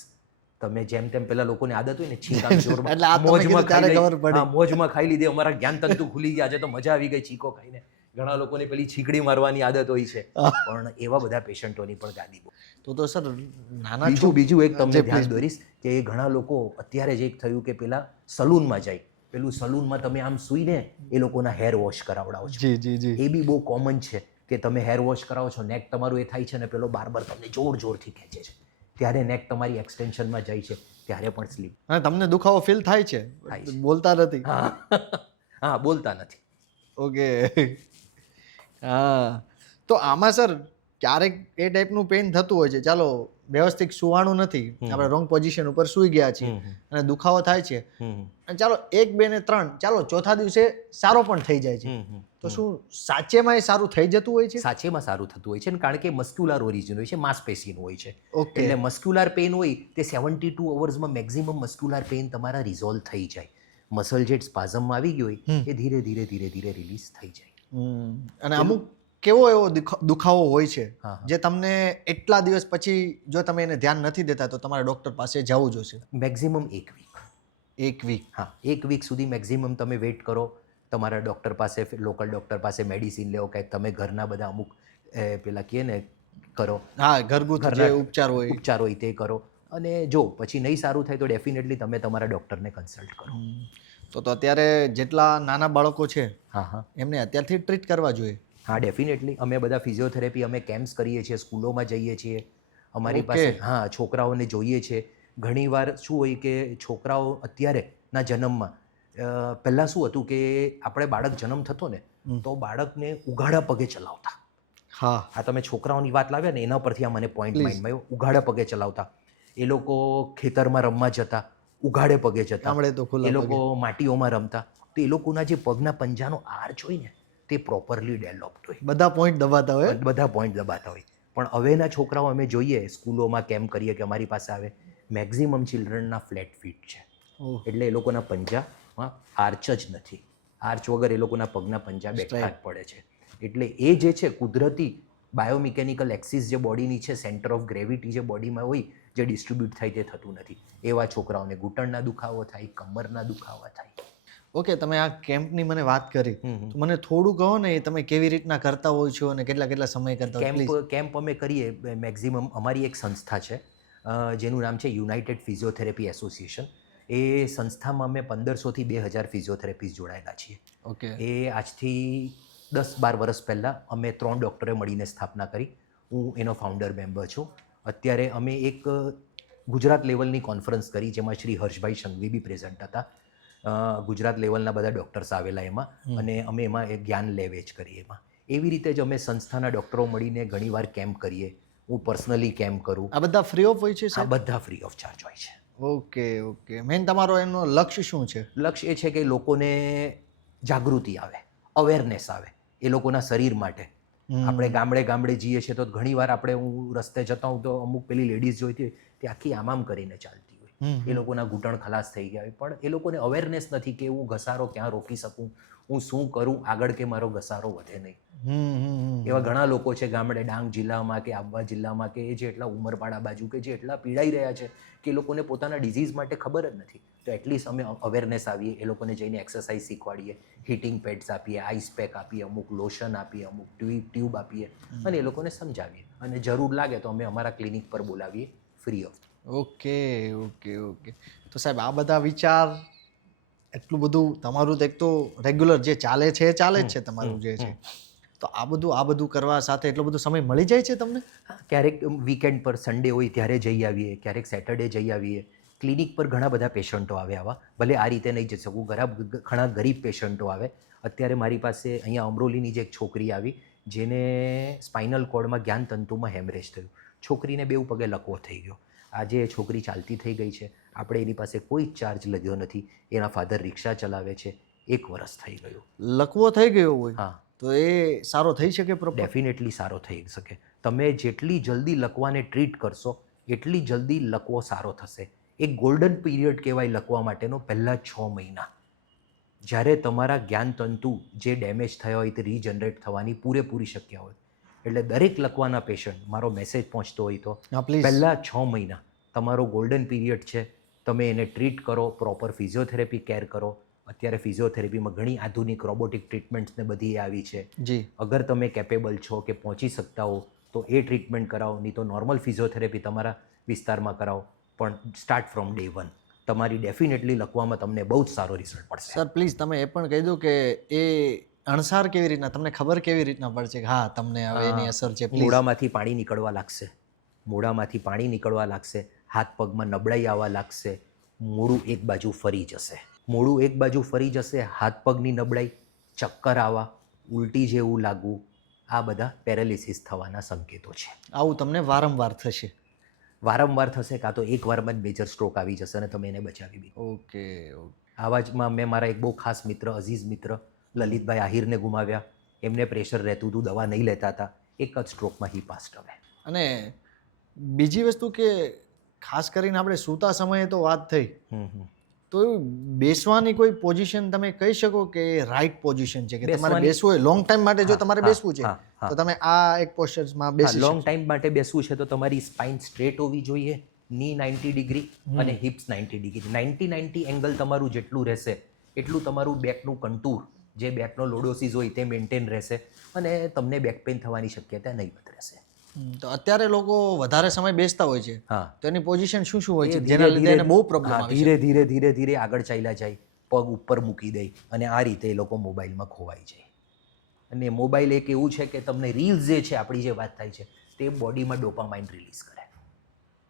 તમે જેમ તેમ પેલા લોકોને આદત હોય ને, છીંક આમ જોરમાં એટલે આ તમે કીધું ત્યારે ખબર પડી. હા, મોજમાં ખાઈ લીધી, અમારા જ્ઞાનતંતુ ખુલી ગયા છે તો મજા આવી ગઈ છીંકો ખાઈને. ઘણા લોકોને પેલી છીકડી મારવાની આદત હોય છે, પણ એવા બધા પેશન્ટોની પણ ગાદી બહુ. તો સર નાના બીજું એક તમને ધ્યાન દોરીશ કે ઘણા લોકો અત્યારે જ એક થયું કે પેલા સલૂનમાં જાય, પેલું સલૂનમાં તમે આમ સૂઈને એ લોકોના હેર વોશ કરાવડાવો છો. જી જી જી એ બી બહુ કોમન છે કે તમે હેર વોશ કરાવો છો, નેક તમારું એ થાય છે ને પેલો બારબર તમને જોરથી ખેંચે છે, ત્યારે નેક તમારી એક્સટેન્શનમાં જાય છે, ત્યારે પણ સ્લીપ. અને તમને દુખાવો ફીલ થાય છે, બોલતા નથી? હા, બોલતા નથી. ઓકે. હા, તો આમાં સર ક્યારેક એ ટાઈપનું પેઇન થતું હોય છે, ચાલો વ્યવસ્થિત સુવાનું નથી, આપણે રોંગ પોઝિશન ઉપર સૂઈ ગયા છીએ અને દુખાવો થાય છે, અને ચાલો 1, 2 ને 3, ચાલો ચોથા દિવસે સારો પણ થઈ જાય છે, તો શું સાચેમાં એ સારું થઈ જતું હોય છે? સાચેમાં સારું થતું હોય છે ને, કારણ કે મસ્ક્યુલર ઓરિજિન હોય છે, માંસપેશીનું હોય છે. ઓકે. એટલે મસ્ક્યુલર પેઇન હોય તે 72 અવર્સમાં મેક્સિમમ મસ્ક્યુલર પેઇન તમારા રિઝોલ્વ થઈ જાય. મસલ જે સ્પાઝમમાં આવી ગયો હોય એ ધીરે ધીરે રિલીઝ થઈ જાય. અને અમુક કેવો એવો દુખાવો હોય છે હા. જે તમને એટલા દિવસ પછી જો તમે એને ધ્યાન નથી દેતા તો તમારે ડૉક્ટર પાસે જવું જોશે? Maximum 1 week. 1 વીક? હા, 1 વીક સુધી મેક્સિમમ તમે વેઇટ કરો. તમારા ડૉક્ટર પાસે, લોકલ ડૉક્ટર પાસે મેડિસિન લેવો, કે તમે ઘરના બધા અમુક પેલા કહે ને કરો, હા, ઘરગથ્થુ જે ઉપચાર હોય તે કરો. અને જો પછી નહીં સારું થાય તો ડેફિનેટલી તમે તમારા ડૉક્ટરને કન્સલ્ટ કરો. તો અત્યારે જેટલા નાના બાળકો છે હા, એમને અત્યારથી ટ્રીટ કરવા જોઈએ? હા, ડેફિનેટલી. અમે બધા ફિઝિયોથેરાપી અમે કેમ્પ્સ કરીએ છીએ, સ્કૂલોમાં જઈએ છીએ. અમારી પાસે છોકરાઓને જોઈએ છે. ઘણીવાર શું હોય કે છોકરાઓ અત્યારેના જન્મમાં પહેલાં શું હતું કે આપણે બાળક જન્મ થતો ને તો બાળકને ઉઘાડા પગે ચલાવતા. હા, તમે છોકરાઓની વાત લાવ્યા ને એના પરથી આ મને પોઈન્ટ માઇન્ડમાં આવ્યો. ઉઘાડા પગે ચલાવતા. એ લોકો ખેતરમાં રમવા જતા, ઉઘાડે પગે જતા. એ લોકો માટીઓમાં રમતા, તો એ લોકોના જે પગના પંજાનો આર્ચ હોય ને તે પ્રોપરલી ડેવલપ્ડ હોય, બધા પોઈન્ટ દબાતા હોય. પણ હવેના છોકરાઓ અમે જોઈએ, સ્કૂલોમાં કેમ્પ કરીએ કે અમારી પાસે આવે, મેક્સિમમ ચિલ્ડ્રનના ફ્લેટ ફીટ છે. એટલે એ લોકોના પંજામાં આર્ચ જ નથી. આર્ચ વગર એ લોકોના પગના પંજા બેઠા જ પડે છે. એટલે એ જે છે કુદરતી બાયોમિકેનિકલ એક્સિસ જે બોડીની છે, સેન્ટર ઓફ ગ્રેવિટી જે બોડીમાં હોય, જે ડિસ્ટ્રીબ્યુટ થાય તે થતું નથી. એવા છોકરાઓને ઘૂંટણના દુખાવો થાય, કમરના દુખાવા થાય. ઓકે, તમે આ કેમ્પની મને વાત કરી, તો મને થોડું કહો ને, તમે કેવી રીતના કરતા હોય છો અને કેટલા સમય કરતા હોય? કેમ્પ અમે કરીએ મેક્સિમમ. અમારી એક સંસ્થા છે જેનું નામ છે યુનાઇટેડ ફિઝિયોથેરાપી એસોસિએશન. એ સંસ્થામાં અમે 1500થી 2000 ફિઝિયોથેરાપિસ્ટ જોડાયેલા છીએ. ઓકે. એ આજથી 10-12 વર્ષ પહેલાં અમે 3 ડૉક્ટરે મળીને સ્થાપના કરી. હું એનો ફાઉન્ડર મેમ્બર છું. અત્યારે અમે એક ગુજરાત લેવલની કોન્ફરન્સ કરી જેમાં શ્રી હર્ષભાઈ સંઘવી બી પ્રેઝન્ટ હતા. ગુજરાત લેવલના બધા ડૉક્ટર્સ આવેલા એમાં, અને અમે એમાં એક જ્ઞાન લે વેચ કરીએ એમાં. એવી રીતે જ અમે સંસ્થાના ડૉક્ટરો મળીને ઘણીવાર કેમ્પ કરીએ. હું પર્સનલી કેમ્પ કરું. આ બધા ફ્રી ઓફ હોય છે આ સાહેબ? બધા ફ્રી ઓફ ચાર્જ હોય છે. Okay okay. મેન તમારો એનો લક્ષ્ય શું છે? લક્ષ્ય એ છે કે લોકોને જાગૃતિ આવે, અવેરનેસ આવે એ લોકોના શરીર માટે. આપણે ગામડે ગામડે જઈએ છીએ તો ઘણીવાર આપણે, હું રસ્તે જતા હોઉં તો અમુક પેલી લેડીઝ જોઈતી હોય તે આખી આમામ કરીને ચાલતી હોય, એ લોકોના ઘૂંટણ ખલાસ થઈ ગયા હોય, પણ એ લોકોને અવેરનેસ નથી કે હું ઘસારો ક્યાં રોકી શકું, હું શું કરું આગળ કે મારો ઘસારો વધે નહીં. એવા ઘણા લોકો છે ગામડે, ડાંગ જિલ્લામાં કે આબવા જિલ્લામાં, કે જે એટલા ઉમરપાડા બાજુ કે જે એટલા પીડાઈ રહ્યા છે કે એ લોકોને પોતાના ડિઝીઝ માટે ખબર જ નથી. તો એટલીસ્ટ અમે અવેરનેસ આવીએ, એ લોકોને જઈને એક્સરસાઇઝ શીખવાડીએ, હીટિંગ પેડ્સ આપીએ, આઈસ પેક આપીએ, અમુક લોશન આપીએ, અમુક ટ્યુબ આપીએ અને એ લોકોને સમજાવીએ. અને જરૂર લાગે તો અમે અમારા ક્લિનિક પર બોલાવીએ free of. Okay okay okay. તો સાહેબ આ બધા વિચાર, એટલું બધું તમારું તો એક તો રેગ્યુલર જે ચાલે છે એ ચાલે જ છે તમારું જે છે, તો આ બધું કરવા સાથે એટલો બધો સમય મળી જાય છે તમને? ક્યારેક વીકેન્ડ પર સન્ડે હોય ત્યારે જઈ આવીએ, ક્યારેક સેટરડે જઈ આવીએ. ક્લિનિક પર ઘણા બધા પેશન્ટો આવે આવા, ભલે આ રીતે નહીં જઈ શકું, ઘણા ગરીબ પેશન્ટો આવે. અત્યારે મારી પાસે અહીંયા અમરોલીની જ એક છોકરી આવી જેને સ્પાઇનલ કોર્ડમાં જ્ઞાનતંતુમાં હેમરેજ થયું. છોકરીને બેઉ પગે લકવો થઈ ગયો. આજે એ છોકરી ચાલતી થઈ ગઈ છે. આપણે એની પાસે કોઈ જ ચાર્જ લીધો નથી. એના ફાધર રિક્ષા ચલાવે છે. 1 વર્ષ થઈ ગયું. લકવો થઈ ગયો હોય? હા. તો એ સારો થઈ શકે? ડેફિનેટલી સારો થઈ શકે. તમે જેટલી જલ્દી લકવાને ટ્રીટ કરશો એટલી જલ્દી લકવો સારો થશે. એક ગોલ્ડન પીરિયડ કહેવાય લકવા માટેનો, પહેલાં 6 મહિના. જ્યારે તમારા જ્ઞાનતંતુ જે ડેમેજ થયા હોય તે રીજનરેટ થવાની પૂરેપૂરી શક્ય હોય. એટલે દરેક લકવાના પેશન્ટ, મારો મેસેજ પહોંચતો હોય તો પહેલાં 6 મહિના તમારો ગોલ્ડન પીરિયડ છે. તમે એને ટ્રીટ કરો, પ્રોપર ફિઝિયોથેરાપી કેર કરો. અત્યારે ફિઝિયોથેરાપીમાં ઘણી આધુનિક રોબોટિક ટ્રીટમેન્ટ્સ ને બધી આવી છે. જી. અગર તમે કેપેબલ છો કે પહોંચી શકતા હો તો એ ટ્રીટમેન્ટ કરાવો, નહીં તો નોર્મલ ફિઝિયોથેરાપી તમારા વિસ્તારમાં કરાવો. પણ સ્ટાર્ટ ફ્રોમ ડે 1 તમારી ડેફિનેટલી લકવામાં તમને બહુ જ સારો રિઝલ્ટ પડશે. સર પ્લીઝ તમે એ પણ કહી દો કે એ અણસાર કેવી રીતના, તમને ખબર કેવી રીતના પડશે કે હા તમને હવે એની અસર છે? મોઢામાંથી પાણી નીકળવા લાગશે, મોઢામાંથી પાણી નીકળવા લાગશે, હાથ પગમાં નબળાઈ આવવા લાગશે, મોઢું એક બાજુ ફરી જશે, મોઢું એક બાજુ ફરી જશે, હાથ પગની નબળાઈ, ચક્કર આવવા, ઉલટી જેવું લાગવું, આ બધા પેરાલિસિસ થવાના સંકેતો છે. આવું તમને વારંવાર થશે? વારંવાર થશે, કાં તો એકવારમાં જ મેજર સ્ટ્રોક આવી જશે અને તમે એને બચાવી બી. Okay okay. આવા જમાં મેં મારા એક બહુ ખાસ મિત્ર, અઝીઝ મિત્ર લલિતભાઈ આહિરને ગુમાવ્યા. એમને પ્રેશર રહેતું હતું, દવા નહીં લેતા હતા, એક જ સ્ટ્રોકમાં હી પાસ્ડ અવે. અને બીજી વસ્તુ કે ખાસ કરીને આપણે સૂતા સમયે તો વાત થઈ, તો બેસવાની કોઈ પોઝિશન તમે કહી શકો કે રાઈટ પોઝિશન છે કે તમારે બેસવું હોય લોંગ ટાઈમ માટે? જો તમારે બેસવું છે તો તમે આ એક પોસ્ચરમાં બેસી શકો. લોંગ ટાઈમ માટે બેસવું છે તો તમારી સ્પાઇન સ્ટ્રેટ હોવી જોઈએ, ની 90 ડિગ્રી અને હિપ્સ 90 ડિગ્રી. 90 એંગલ તમારું જેટલું રહેશે એટલું તમારું બેકનું કન્ટૂર, જે બેકનો લોડોસિસ હોય તે મેન્ટેન રહેશે અને તમને બેક પેઇન થવાની શક્યતા નહીવત રહેશે. તો અત્યારે લોકો વધારે સમય બેસતા હોય છે, હા, તો એની પોઝિશન શું શું હોય છે જેના લીધે એને બહુ પ્રોબ્લેમ આવે છે? ધીરે ધીરે ધીરે ધીરે આગળ ચાલ્યા જાય, પગ ઉપર મૂકી દે અને આ રીતે એ લોકો મોબાઈલમાં ખોવાઈ જાય. અને મોબાઈલ એક એવું છે કે તમને રીલ્સ જે છે, આપણી જે વાત થાય છે, તે બોડીમાં ડોપામાઇન રિલીઝ કરે.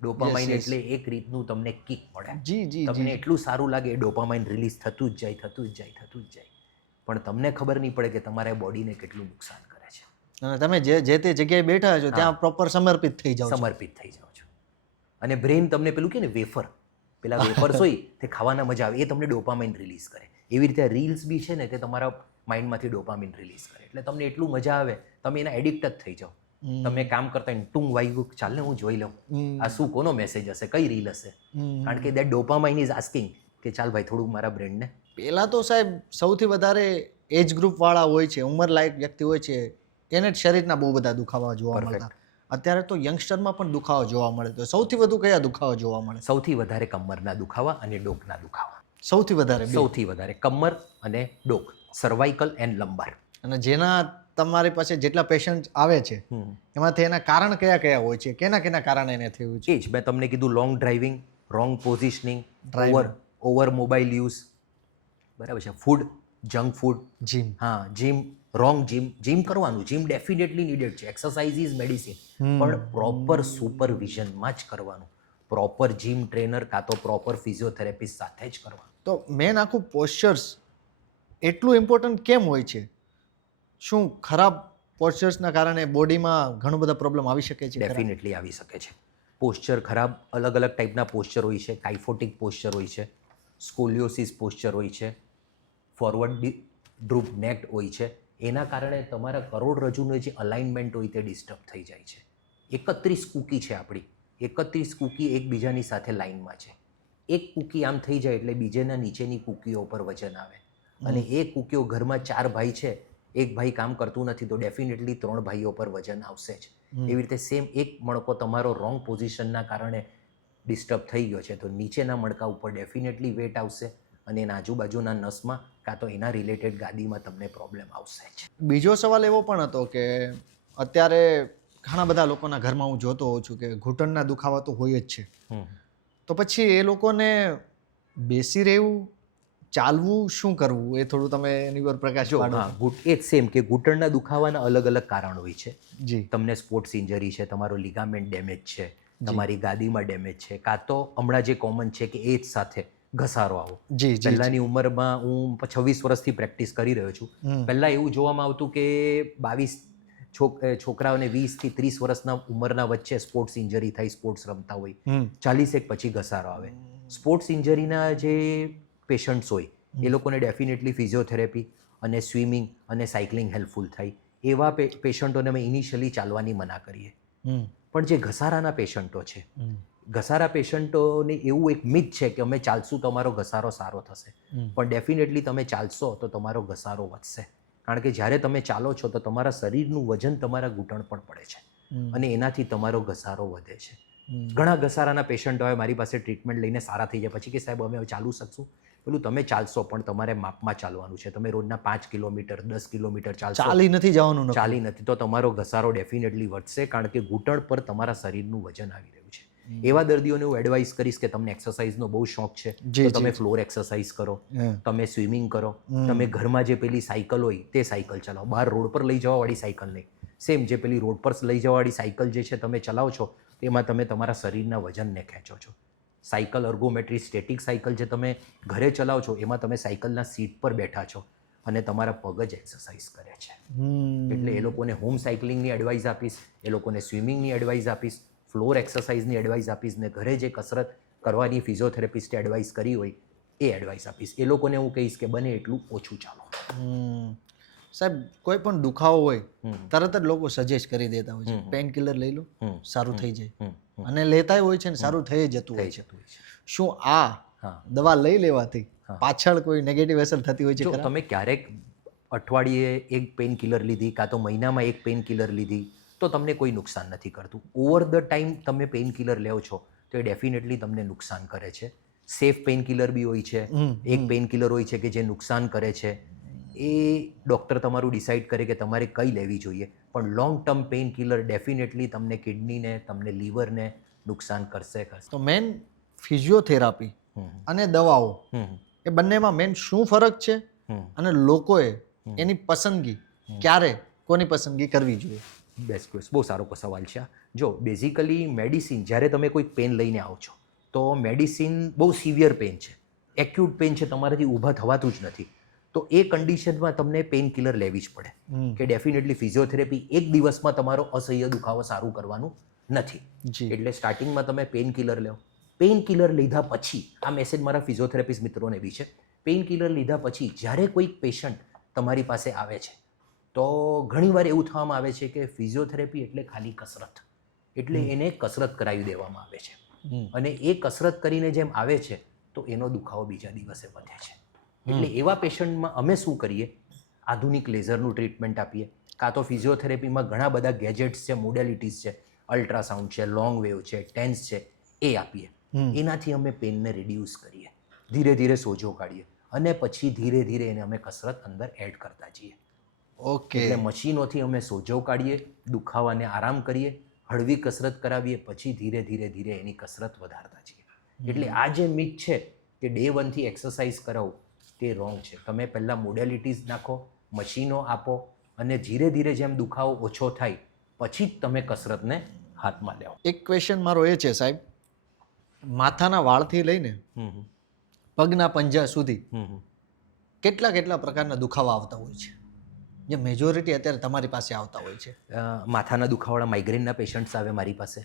ડોપામાઇન એટલે એક રીતનું તમને કિક મળે. જી જી. તમને એટલું સારું લાગે, એ ડોપામાઇન રિલીઝ થતું જ જાય, થતું જ જાય, થતું જ જાય. પણ તમને ખબર નહીં પડે કે તમારા બોડીને કેટલું નુકસાન કરે છે. અને તમે જે તે જગ્યાએ બેઠા છો ત્યાં પ્રોપર સમર્પિત થઈ જાઓ છો. સમર્પિત થઈ જાઓ છો. અને બ્રેન તમને પેલું કે ને વેફર, પેલા વેફર્સ હોય તે ખાવાના મજા આવે, એ તમને ડોપામાઇન રિલીઝ કરે. એવી રીતે રીલ્સ બી છે ને તે તમારા માઇન્ડમાંથી ડોપામાઇન રિલીઝ કરે. એટલે તમને એટલું મજા આવે, તમે એના એડિક્ટ જ થઈ જાઓ. તમે કામ કરતા ટૂંગ વાગ્યું, ચાલ ને હું જોઈ લઉં, આ શું કોનો મેસેજ હશે, કઈ રીલ હશે. કારણ કે દેટ ડોપામાઇન ઇઝ આસ્કિંગ કે ચાલ ભાઈ થોડુંક મારા બ્રેનને. પહેલાં તો સાહેબ સૌથી વધારે એજ ગ્રુપવાળા હોય છે, ઉંમરલાયક વ્યક્તિ હોય છે, એને જ શરીરના બહુ બધા દુખાવા જોવા મળતા. અત્યારે તો યંગસ્ટરમાં પણ દુખાવા જોવા મળે. તો સૌથી વધુ કયા દુખાવા જોવા મળે? સૌથી વધારે કમરના દુખાવા અને ડોકના દુખાવા. સૌથી વધારે કમર અને ડોક, સર્વાઇકલ એન્ડ લંબાર. અને જેના તમારી પાસે જેટલા પેશન્ટ આવે છે એમાંથી એના કારણ કયા કયા હોય છે? કેના કારણે એને થયું છે? એ જ મેં તમને કીધું, long driving, wrong positioning, over mobile use, બરાબર છે, ફૂડ, જંક ફૂડ, જીમ. હા, જીમ, રોંગ જીમ કરવાનું, જીમ ડેફિનેટલી નીડેડ છે, એક્સરસાઇઝ ઇઝ મેડિસિન, પણ પ્રોપર સુપરવિઝનમાં જ કરવાનું, પ્રોપર જીમ ટ્રેનર કાં તો પ્રોપર ફિઝિયોથેરાપિસ્ટ સાથે જ કરવાનું. તો મેન આખું પોસ્ચર્સ એટલું ઇમ્પોર્ટન્ટ કેમ હોય છે? શું ખરાબ પોસ્ચર્સના કારણે બોડીમાં ઘણો બધા પ્રોબ્લેમ આવી શકે છે ખરા? ડેફિનેટલી આવી શકે છે. પોસ્ચર ખરાબ, અલગ અલગ ટાઈપના પોસ્ચર હોય છે, કાઇફોટિક પોસ્ચર હોય છે, સ્કોલિયોસિસ પોસ્ચર હોય છે, ફોરવર્ડ ડ્રૂપ નેક હોય છે. એના કારણે તમારા કરોડરજ્જુનું જે અલાઇનમેન્ટ હોય તે ડિસ્ટર્બ થઈ જાય છે. 31 કૂકી છે આપણી, 31 કૂકી એકબીજાની સાથે લાઇનમાં છે. એક કૂકી આમ થઈ જાય એટલે બીજેના નીચેની કૂકીઓ પર વજન આવે, અને એ કૂકીઓ ઘરમાં 4 ભાઈ છે, એક ભાઈ કામ કરતું નથી તો ડેફિનેટલી 3 ભાઈઓ પર વજન આવશે જ. એવી રીતે સેમ એક મણકો તમારો રોંગ પોઝિશનના કારણે ડિસ્ટર્બ થઈ ગયો છે તો નીચેના મણકા ઉપર ડેફિનેટલી વેટ આવશે, અને એના આજુબાજુના નસમાં કાં તો એના રિલેટેડ ગાદીમાં તમને પ્રોબ્લેમ આવશે જ. બીજો સવાલ એવો પણ હતો કે અત્યારે ઘણા બધા લોકોના ઘરમાં હું જોતો હોઉં છું કે ઘૂંટણના દુખાવા તો હોય જ છે, તો પછી એ લોકોને બેસી રહેવું, ચાલવું, શું કરવું, એ થોડું તમે એની પર પ્રકાશ જો પાડો. હા, એ જ સેમ કે ઘૂંટણના દુખાવાના અલગ અલગ કારણ હોય છે. જી. તમને સ્પોર્ટ્સ ઇન્જરી છે, તમારો લિગામેન્ટ ડેમેજ છે, તમારી ગાદીમાં ડેમેજ છે, કાં તો હમણાં જે કોમન છે કે એજ સાથે ઘસારો આવો. જી. પહેલાંની ઉંમરમાં હું 26 વર્ષથી પ્રેક્ટિસ કરી રહ્યો છું. પહેલાં એવું જોવામાં આવતું કે 22 છોકરાઓને 20 થી 30 વર્ષના ઉંમરના વચ્ચે સ્પોર્ટ્સ ઇન્જરી થાય, સ્પોર્ટ્સ રમતા હોય, 40 પછી ઘસારો આવે. સ્પોર્ટ્સ ઇન્જરીના જે પેશન્ટ્સ હોય એ લોકોને ડેફિનેટલી ફિઝિયોથેરાપી અને સ્વિમિંગ અને સાયકલિંગ હેલ્પફુલ થાય. એવા પેશન્ટોને અમે ઇનિશિયલી ચાલવાની મના કરીએ. પણ જે ઘસારાના પેશન્ટો છે, ઘસારા પેશન્ટોને એવું એક મિથ છે કે અમે ચાલશું તો અમારો ઘસારો સારો થશે, પણ ડેફિનેટલી તમે ચાલશો તો તમારો ઘસારો વધશે. કારણ કે જ્યારે તમે ચાલો છો તો તમારા શરીરનું વજન તમારા ઘૂંટણ પર પડે છે, અને એનાથી તમારો ઘસારો વધે છે. ઘણા ઘસારાના પેશન્ટ હવે મારી પાસે ટ્રીટમેન્ટ લઈને સારા થઈ જાય પછી કે સાહેબ અમે હવે ચાલુ શકશું. પેલું તમે ચાલશો પણ તમારે માપમાં ચાલવાનું છે. તમે રોજના 5 કિલોમીટર 10 કિલોમીટર ચાલશો, ચાલી નથી જવાનું, ચાલી નથી તો તમારો ઘસારો ડેફિનેટલી વધશે, કારણ કે ઘૂંટણ પર તમારા શરીરનું વજન આવી રહ્યું છે. એવા દર્દીઓને હું એડવાઇસ કરીશ કે તમને એક્સરસાઇઝનો બહુ શોખ છે તો તમે ફ્લોર એક્સરસાઇઝ કરો, તમે સ્વિમિંગ કરો, તમે ઘરમાં જે પેલી સાયકલ હોય તે સાયકલ ચલાવો, બહાર રોડ પર લઈ જવાવાળી સાયકલ નહીં. સેમ જે પેલી રોડ પર લઈ જવાવાળી સાયકલ જે છે તમે ચલાવો છો તેમાં તમે તમારા શરીરના વજનને ખેંચો છો. સાયકલ અર્ગોમેટ્રી સ્ટેટિક સાયકલ જે તમે ઘરે ચલાવો છો એમાં તમે સાયકલના સીટ પર બેઠા છો અને તમારા પગ જ એક્સરસાઇઝ કરે છે. એટલે એ લોકોને હોમ સાયકલિંગની એડવાઇસ આપીશ, એ લોકોને સ્વિમિંગની એડવાઇસ આપીશ, ફ્લોર એક્સરસાઇઝની એડવાઇસ આપીશ, ને ઘરે જે કસરત કરવાની ફિઝિયોથેરાપિસ્ટે એડવાઇસ કરી હોય એ એડવાઇસ આપીશ. એ લોકોને હું કહીશ કે બને એટલું ઓછું ચાલો. સાહેબ, કોઈ પણ દુખાવો હોય તરત જ લોકો સજેસ્ટ કરી દેતા હોય છે, પેન કિલર લઈ લો, સારું થઈ જાય, અને લેતા હોય છે ને સારું થઈ જતું હોય છે. શું આ દવા લઈ લેવાથી પાછળ કોઈ નેગેટિવ અસર થતી હોય છે? જો તમે ક્યારેક અઠવાડિયે એક પેન કિલર લીધી કાં તો મહિનામાં એક પેન કિલર લીધી તો તમને કોઈ નુકસાન નથી કરતું. ઓવર ધ ટાઈમ તમે પેન કિલર લ્યો છો તો એ ડેફિનેટલી તમને નુકસાન કરે છે. સેફ પેન કિલર બી હોય છે, એક પેન કિલર હોય છે કે જે નુકસાન કરે છે. એ ડૉક્ટર તમારું ડિસાઇડ કરે કે તમારે કઈ લેવી જોઈએ, પણ long term painkiller definitely તમને કિડનીને, તમને લીવરને નુકસાન કરશે. તો મેન ફિઝિયોથેરાપી અને દવાઓ એ બંનેમાં મેન શું ફરક છે, અને લોકોએ એની પસંદગી ક્યારે, કોની પસંદગી કરવી જોઈએ? બેસ્ટ ક્વેશ્ચન, બહુ સારો સવાલ છે. જો બેઝિકલી મેડિસિન, જ્યારે તમે કોઈ પેન લઈને આવો છો તો મેડિસિન બહુ સિવિયર પેન છે, એક્યુટ પેન છે, તમારાથી ઊભા થવાતું જ નથી, તો એ કન્ડિશનમાં તમને પેન કિલર લેવી જ પડે. કે ડેફિનેટલી ફિઝિયોથેરાપી એક દિવસમાં તમારો અસહ્ય દુખાવો સારું કરવાનું નથી. એટલે સ્ટાર્ટિંગમાં તમે પેન કિલર લો. પેન કિલર લીધા પછી, આ મેસેજ મારા ફિઝિયોથેરાપિસ્ટ મિત્રોને બી છે, પેન કિલર લીધા પછી જ્યારે કોઈક પેશન્ટ તમારી પાસે આવે છે તો ઘણીવાર એવું થવામાં આવે છે કે ફિઝિયોથેરાપી એટલે ખાલી કસરત, એટલે એને કસરત કરાવી દેવામાં આવે છે, અને એ કસરત કરીને જેમ આવે છે તો એનો દુખાવો બીજા દિવસે વધે છે. એટલે એવા પેશન્ટમાં અમે શું કરીએ, આધુનિક લેઝરનું ટ્રીટમેન્ટ આપીએ, કાં તો ફિઝિયોથેરાપીમાં ઘણા બધા ગેજેટ્સ છે, મોડેલિટીઝ છે, અલ્ટ્રાસાઉન્ડ છે, લોંગ વેવ છે, ટેન્સ છે, એ આપીએ. એનાથી અમે પેનને રિડ્યુસ કરીએ, ધીરે ધીરે સોજો કાઢીએ, અને પછી ધીરે ધીરે એને અમે કસરત અંદર એડ કરતા જઈએ. ઓકે. એટલે મશીનોથી અમે સોજો કાઢીએ, દુખાવાને આરામ કરીએ, હળવી કસરત કરાવીએ, પછી ધીરે ધીરે ધીરે એની કસરત વધારતા જઈએ. એટલે આ જે મિથ છે કે ડે 1થી એક્સરસાઇઝ કરાવો તે રોંગ છે. તમે પહેલાં મોડેલિટીઝ નાખો, મશીનો આપો અને ધીરે ધીરે જેમ દુખાવો ઓછો થાય પછી જ તમે કસરતને હાથમાં લેવો. એક ક્વેશ્ચન મારો એ છે સાહેબ, માથાના વાળથી લઈને પગના પંજા સુધી કેટલા પ્રકારના દુખાવા આવતા હોય છે, જે મેજોરિટી અત્યારે તમારી પાસે આવતા હોય છે? માથાના દુખાવાળા માઇગ્રેનના પેશન્ટ્સ આવે મારી પાસે.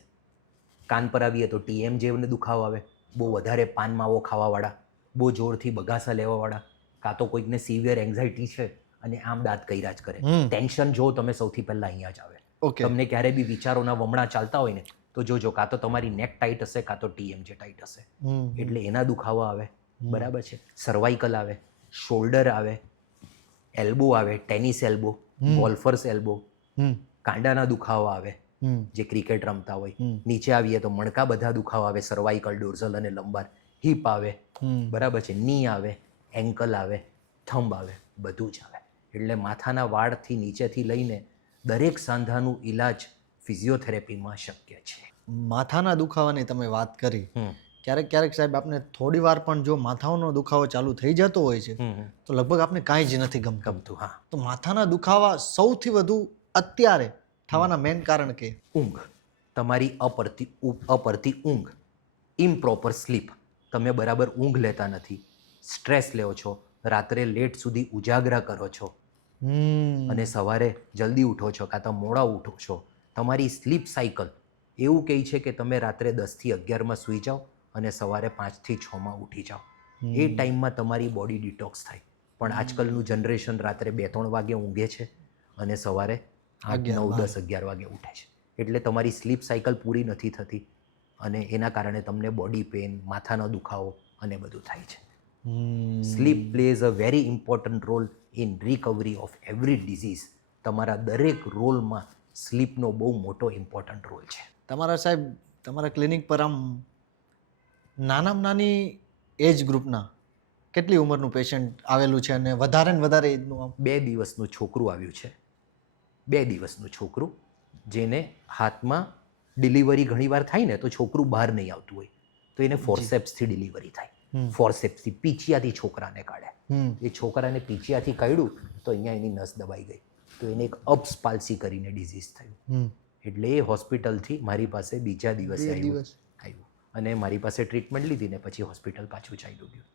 કાન પર આવીએ તો TM જેવને દુખાવો આવે, બહુ વધારે પાન માવો ખાવાવાળા, બહુ જોરથી બગાસા લેવાવાળા, કાં તો કોઈકને સિવિયર એન્ઝાયટી છે અને આમ દાંત કર્યા જ કરે. ટેન્શન જો તમે સૌથી પહેલાં અહીંયા જ આવે. ઓકે. તમને ક્યારે બી વિચારોના વમણા ચાલતા હોય ને તો જોજો, કાં તો તમારી નેક ટાઈટ હશે કાં તો TM જે ટાઈટ હશે, એટલે એના દુખાવા આવે. બરાબર છે. સર્વાઇકલ આવે, શોલ્ડર આવે, એલ્બો આવે, ટેનિસ એલ્બો, ગોલ્ફર્સ એલ્બો, કાંડાના દુખાવા આવે જે ક્રિકેટ રમતા હોય. નીચે આવીએ તો મણકા બધા દુખાવા આવે, સર્વાઇકલ, ડોર્ઝલ અને લંબાર. હિપ આવે, બરાબર છે, ની આવે, એન્કલ આવે, થંબ આવે, બધું જ આવે. એટલે માથાના વાળથી નીચેથી લઈને દરેક સાંધાનું ઈલાજ ફિઝિયોથેરેપીમાં શક્ય છે. માથાના દુખાવાની તમે વાત કરી, ક્યારેક સાહેબ આપણે થોડી વાર પણ જો માથાનો દુખાવો ચાલુ થઈ જતો હોય છે તો લગભગ આપણે કાંઈ જ નથી ગમતું. હા. તો માથાના દુખાવા સૌથી વધુ અત્યારે થવાના મેઇન કારણ કે ઊંઘ, તમારી અપરતી ઊંઘ, ઇમ્પ્રોપર સ્લીપ. તમે બરાબર ઊંઘ લેતા નથી, સ્ટ્રેસ લ્યો છો, રાત્રે લેટ સુધી ઉજાગરા કરો છો અને સવારે જલ્દી ઉઠો છો કાં તો મોડા ઉઠો છો. તમારી સ્લીપ સાયકલ એવું કહે છે કે તમે રાત્રે 10થી 11માં સૂઈ જાઓ અને સવારે 5થી 6માં ઉઠી જાઓ. એ ટાઈમમાં તમારી બોડી ડિટોક્સ થાય. પણ આજકાલનું જનરેશન રાત્રે 2-3 વાગે ઊંઘે છે અને સવારે 8, 9, 10, 11 વાગે ઉઠે છે. એટલે તમારી સ્લીપ સાયકલ પૂરી નથી થતી અને એના કારણે તમને બોડી પેઇન, માથાનો દુખાવો અને બધું થાય છે. Sleep plays a very important role in recovery of every disease. તમારા દરેક રોલમાં સ્લીપનો બહુ મોટો ઇમ્પોર્ટન્ટ રોલ છે. તમારા સાહેબ, તમારા ક્લિનિક પર આમ નાનામાં નાની એજ ગ્રુપના કેટલી ઉંમરનું પેશન્ટ આવેલું છે અને વધારે ને વધારે એજનું આમ? 2 દિવસનું છોકરું આવ્યું છે. 2 દિવસનું છોકરું જેને હાથમાં ડિલિવરી ઘણીવાર થાય ને તો છોકરું બહાર નહીં આવતું હોય તો એને ફોર્સેપ્સથી ડિલિવરી થાય. ફોર્સેપ્સથી પીંછિયાથી છોકરાને કાઢે. એ છોકરાને પીંછિયાથી કાઢ્યું તો અહીંયા એની નસ દબાઈ ગઈ તો એને એક અબ્સ પાલ્સી કરીને ડિઝીઝ થયું. એટલે એ હોસ્પિટલથી મારી પાસે બીજા દિવસે આવ્યું અને મારી પાસે ટ્રીટમેન્ટ લીધી ને પછી હોસ્પિટલ પાછું ચાલ્યું ગયું.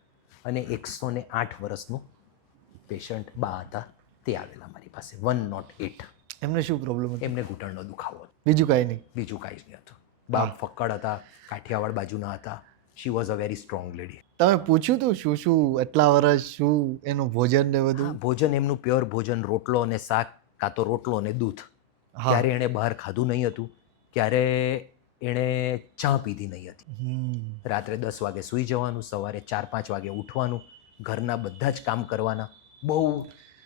અને 108 વર્ષનું પેશન્ટ બા હતા, તે આવેલા મારી પાસે 108. એમને શું પ્રોબ્લેમ હતો? એમને ઘૂંટણનો દુખાવો હતો, બીજું કાંઈ નહીં? બીજું કાંઈ જ નહીં હતું. બા ફક્કડ હતા, કાઠિયાવાડ બાજુના હતા. She was a very strong lady. તમે પૂછ્યું તું શું એટલા વર્ષ શું એનું ભોજન ને બધું? ભોજન એમનું પ્યોર ભોજન, રોટલો અને શાક કાં તો રોટલો અને દૂધ. ક્યારે એણે બહાર ખાધું નહીં હતું, ક્યારે એણે ચા પીધી નહીં હતી. રાત્રે 10 વાગે સૂઈ જવાનું, સવારે 4-5 વાગે ઉઠવાનું, ઘરના બધા જ કામ કરવાના. બહુ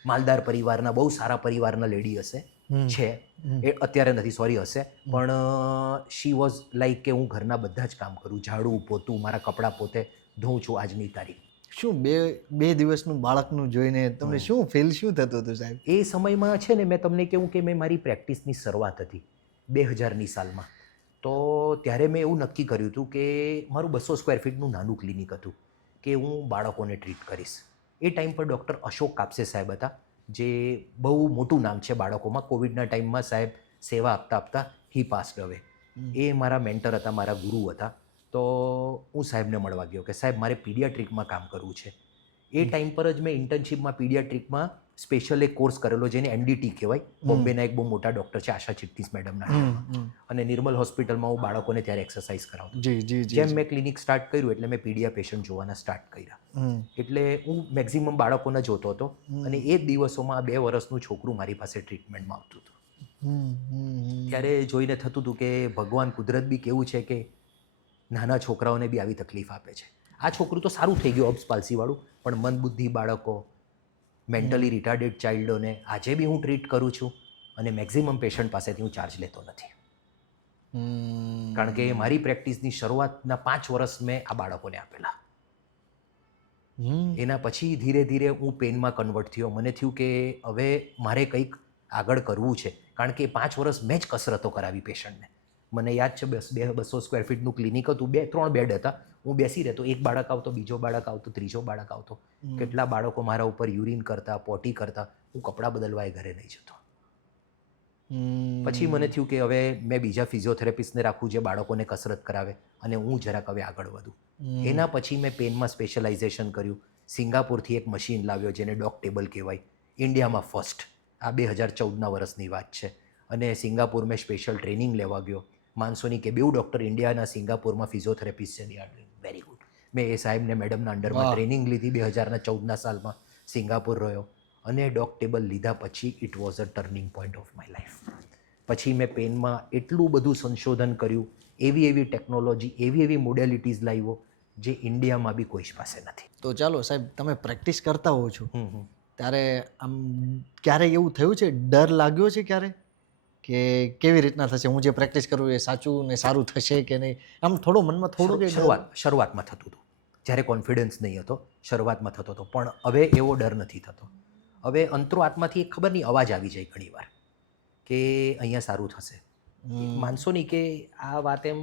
માલદાર પરિવારના, બહુ સારા પરિવારના લેડી હશે, છે એ અત્યારે નથી, સોરી, હશે, પણ શી વોઝ લાઈક કે હું ઘરના બધા જ કામ કરું, ઝાડું પોતું, મારા કપડાં પોતે ધોઉં છું આજની તારીખ. શું બે દિવસનું બાળકનું જોઈને તમને શું ફીલ શું થતું હતું સાહેબ? એ સમયમાં છે ને, મેં તમને કહું કે મેં મારી પ્રેક્ટિસની શરૂઆત હતી 2000ની સાલમાં. તો ત્યારે મેં એવું નક્કી કર્યું હતું કે મારું 200 સ્ક્વેર ફીટનું નાનું ક્લિનિક હતું કે હું બાળકોને ટ્રીટ કરીશ. એ ટાઈમ પર ડૉક્ટર અશોક કાપસે સાહેબ હતા, જે બહુ મોટું નામ છે બાળકોમાં. કોવિડના ટાઈમમાં સાહેબ સેવા આપતા આપતા હી પાસ્ડ અવે. એ મારા મેન્ટર હતા, મારા ગુરુ હતા. તો હું સાહેબને મળવા ગયો કે સાહેબ મારે પીડિયાટ્રિકમાં કામ કરવું છે. એ ટાઈમ પર જ મેં ઇન્ટર્નશિપમાં પીડિયાટ્રિકમાં સ્પેશિયલ એક કોર્સ કરેલો જેને NDT કહેવાય. બોમ્બેના એક બહુ મોટા ડૉક્ટર છે, આશા ચિત્તીસ મેડમના. અને નિર્મલ હોસ્પિટલમાં હું બાળકોને ત્યારે એક્સરસાઇઝ કરાવતો. જેમ મેં ક્લિનિક સ્ટાર્ટ કર્યું એટલે મેં પીડિયા પેશન્ટ જોવાના સ્ટાર્ટ કર્યા. એટલે હું મેક્ઝિમમ બાળકોને જોતો હતો અને એ જ દિવસોમાં 2 વર્ષનું છોકરું મારી પાસે ટ્રીટમેન્ટમાં આવતું હતું. ત્યારે જોઈને થતું હતું કે ભગવાન, કુદરત બી કેવું છે કે નાના છોકરાઓને બી આવી તકલીફ આપે છે. આ છોકરું તો સારું થઈ ગયું, અબ્સ પાલ્સીવાળું, પણ મંદબુદ્ધિ બાળકો, મેન્ટલી રિટાર્ડેડ ચાઇલ્ડોને આજે બી હું ટ્રીટ કરું છું અને મેક્ઝિમમ પેશન્ટ પાસેથી હું ચાર્જ લેતો નથી. કારણ કે મારી પ્રેક્ટિસની શરૂઆતના 5 વર્ષ મેં આ બાળકોને આપેલા. એના પછી ધીરે ધીરે હું પેઇનમાં કન્વર્ટ થયો. મને થયું કે હવે મારે કંઈક આગળ કરવું છે, કારણ કે 5 વર્ષ મેં જ કસરતો કરાવી પેશન્ટને. મને યાદ છે 200 સ્ક્વેર ફીટનું ક્લિનિક હતું, 2-3 બેડ હતા. હું બેસી રહેતો, એક બાળક આવતો, બીજો બાળક આવતો, ત્રીજો બાળક આવતો. કેટલા બાળકો મારા ઉપર યુરિન કરતા, પોટી કરતા. હું કપડાં બદલવાય ઘરે નહીં જતો. પછી મને થયું કે હવે મેં બીજા ફિઝિયોથેરાપિસ્ટને રાખું જે બાળકોને કસરત કરાવે, અને હું જરાક હવે આગળ વધું. એના પછી મેં પેનમાં સ્પેશિયલાઇઝેશન કર્યું. સિંગાપુરથી એક મશીન લાવ્યો જેને ડોગ ટેબલ કહેવાય, ઇન્ડિયામાં ફર્સ્ટ. આ 2014ના વર્ષની વાત છે. અને સિંગાપુર મેં સ્પેશિયલ ટ્રેનિંગ લેવા ગયો. માનસોની કે બેઉ ડૉક્ટર ઇન્ડિયાના સિંગાપુરમાં ફિઝિયોથેરાપિસ્ટ છે, દે આર વેરી ગુડ. મેં એ સાહેબને મેડમના અંડરમાં ટ્રેનિંગ લીધી. 2014ના સાલમાં સિંગાપુર રહ્યો, અને ડોગ ટેબલ લીધા પછી it was a turning point of my life. પછી મેં પેનમાં એટલું બધું સંશોધન કર્યું, એવી ટેકનોલોજી, એવી મોડેલિટીઝ લાવ્યો જે ઇન્ડિયામાં બી કોઈ જ પાસે નથી. તો ચાલો સાહેબ, તમે પ્રેક્ટિસ કરતા હો છો ત્યારે આમ ક્યારેય એવું થયું છે, ડર લાગ્યો છે ક્યારે કે કેવી રીતના થશે, હું જે પ્રેક્ટિસ કરું એ સાચું ને સારું થશે કે નહીં? આમ થોડો મનમાં થોડું કે શરૂઆતમાં થતું હતું, જ્યારે કોન્ફિડન્સ નહીં હતો શરૂઆતમાં થતો હતો. પણ હવે એવો ડર નથી થતો. હવે અંતરો આત્માથી એક ખબર નહીં અવાજ આવી જાય ઘણીવાર કે અહીંયા સારું થશે. માનસો નહીં કે આ વાત એમ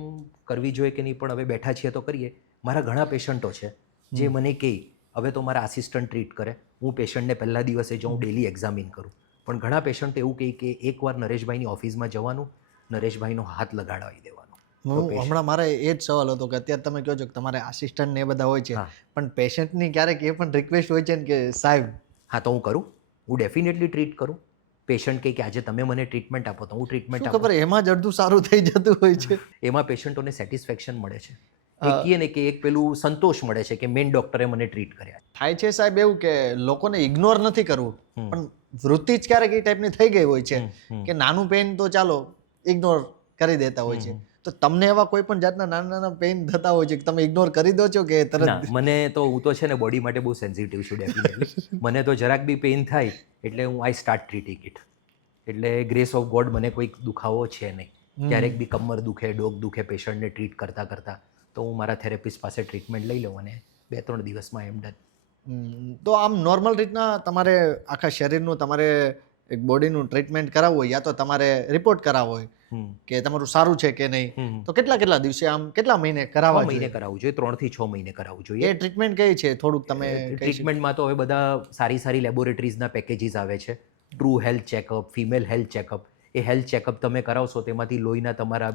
કરવી જોઈએ કે નહીં, પણ હવે બેઠા છીએ તો કરીએ. મારા ઘણા પેશન્ટો છે જે મને કહે હવે તો મારા આસિસ્ટન્ટ ટ્રીટ કરે, હું પેશન્ટને પહેલા દિવસે જાઉં, ડેલી એક્ઝામિન કરું. પણ ઘણા પેશન્ટ એવું કહે કે એકવાર નરેશભાઈની ઓફિસમાં જવાનું, નરેશભાઈનો હાથ લગાડવાઈ દેવાનો. હમણાં મારે એ જ સવાલ હતો કે અત્યારે તમે કહો છો કે તમારે આસિસ્ટન્ટ ને એ બધા હોય છે, પણ પેશન્ટની ક્યારેક એ પણ રિક્વેસ્ટ હોય છે ને કે સાહેબ. હા, તો હું કરું, હું ડેફિનેટલી ટ્રીટ કરું. પેશન્ટ કે આજે તમે મને ટ્રીટમેન્ટ આપો તો હું ટ્રીટમેન્ટ આપું. ખબર એમાં જ અડધું સારું થઈ જતું હોય છે. એમાં પેશન્ટોને સેટિસ્ફેક્શન મળે છે, એક કહે ને કે એક પેલું સંતોષ મળે છે કે મેઇન ડૉક્ટરે મને ટ્રીટ કર્યા. થાય છે સાહેબ એવું કે લોકોને ઇગ્નોર નથી કરવું, પણ વૃત્તિ જ ક્યારેક એ ટાઈપની થઈ ગઈ હોય છે કે નાનું પેન તો ચાલો ઇગ્નોર કરી દેતા હોય છે. તો તમને એવા કોઈ પણ જાતના નાના પેન થતા હોય છે કે તમે ઇગ્નોર કરી દો છો કે તરત? મને તો, હું તો છે ને બોડી માટે બહુ સેન્સિટિવ છું ડેફિનેટલી. મને તો જરાક બી પેઇન થાય એટલે હું આઈ સ્ટાર્ટ ટ્રીટિંગ ઇટ. એટલે ગ્રેસ ઓફ ગોડ મને કોઈક દુખાવો છે નહીં. ક્યારેક બી કમર દુખે, ડોક દુખે પેશન્ટને ટ્રીટ કરતાં તો હું મારા થેરેપિસ્ટ પાસે ટ્રીટમેન્ટ લઈ લઉં અને 2-3 દિવસમાં એમ ડન. તો આમ નોર્મલ રીતના તમારે આખા શરીરનું તમારે એક બોડીનું ટ્રીટમેન્ટ કરાવવું હોય, યા તો તમારે રિપોર્ટ કરાવવો હોય કે તમારું સારું છે કે નહીં, તો કેટલા દિવસે આમ કેટલા મહિને કરાવવા જોઈએ? મહિને કરાવવું જોઈએ, 3 થી 6 મહિને કરાવવું જોઈએ. એ ટ્રીટમેન્ટ કઈ છે થોડુંક તમે? ટ્રીટમેન્ટમાં તો હવે બધા સારી લેબોરેટરીઝના પેકેજીસ આવે છે. True health checkup, female health checkup. એ હેલ્થ ચેકઅપ તમે કરાવશો તેમાંથી લોહીના તમારા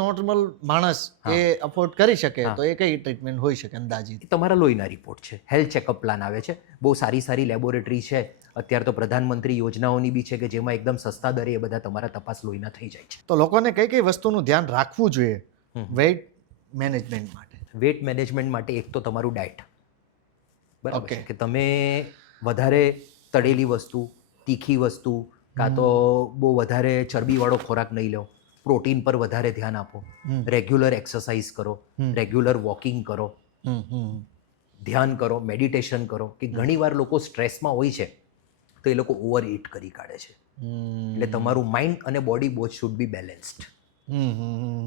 નોર્મલ માણસ એ અફોર્ડ કરી શકે તો એ કઈ ટ્રીટમેન્ટ હોઈ શકે અંદાજિત? તમારા લોહીના રિપોર્ટ છે. હેલ્થ ચેકઅપ પ્લાન આવે છે, બહુ સારી લેબોરેટરી છે. અત્યારે તો પ્રધાનમંત્રી યોજનાઓની બી છે કે જેમાં એકદમ સસ્તા દરે એ બધા તમારા તપાસ લોહીના થઈ જાય છે. તો લોકોને કઈ વસ્તુનું ધ્યાન રાખવું જોઈએ વેઇટ મેનેજમેન્ટ માટે? વેઇટ મેનેજમેન્ટ માટે એક તો તમારું ડાયટ, બરાબર છે, કે તમે વધારે તળેલી વસ્તુ, તીખી વસ્તુ, કાં તો બહુ વધારે ચરબીવાળો ખોરાક નહીં લો. પ્રોટીન પર વધારે ધ્યાન આપો. રેગ્યુલર એક્સરસાઇઝ કરો, રેગ્યુલર વોકિંગ કરો, ધ્યાન કરો, મેડિટેશન કરો. કે ઘણીવાર લોકો સ્ટ્રેસમાં હોય છે તો એ લોકો ઓવર ઇટ કરી કાઢે છે. એટલે તમારું માઇન્ડ અને body both should be balanced.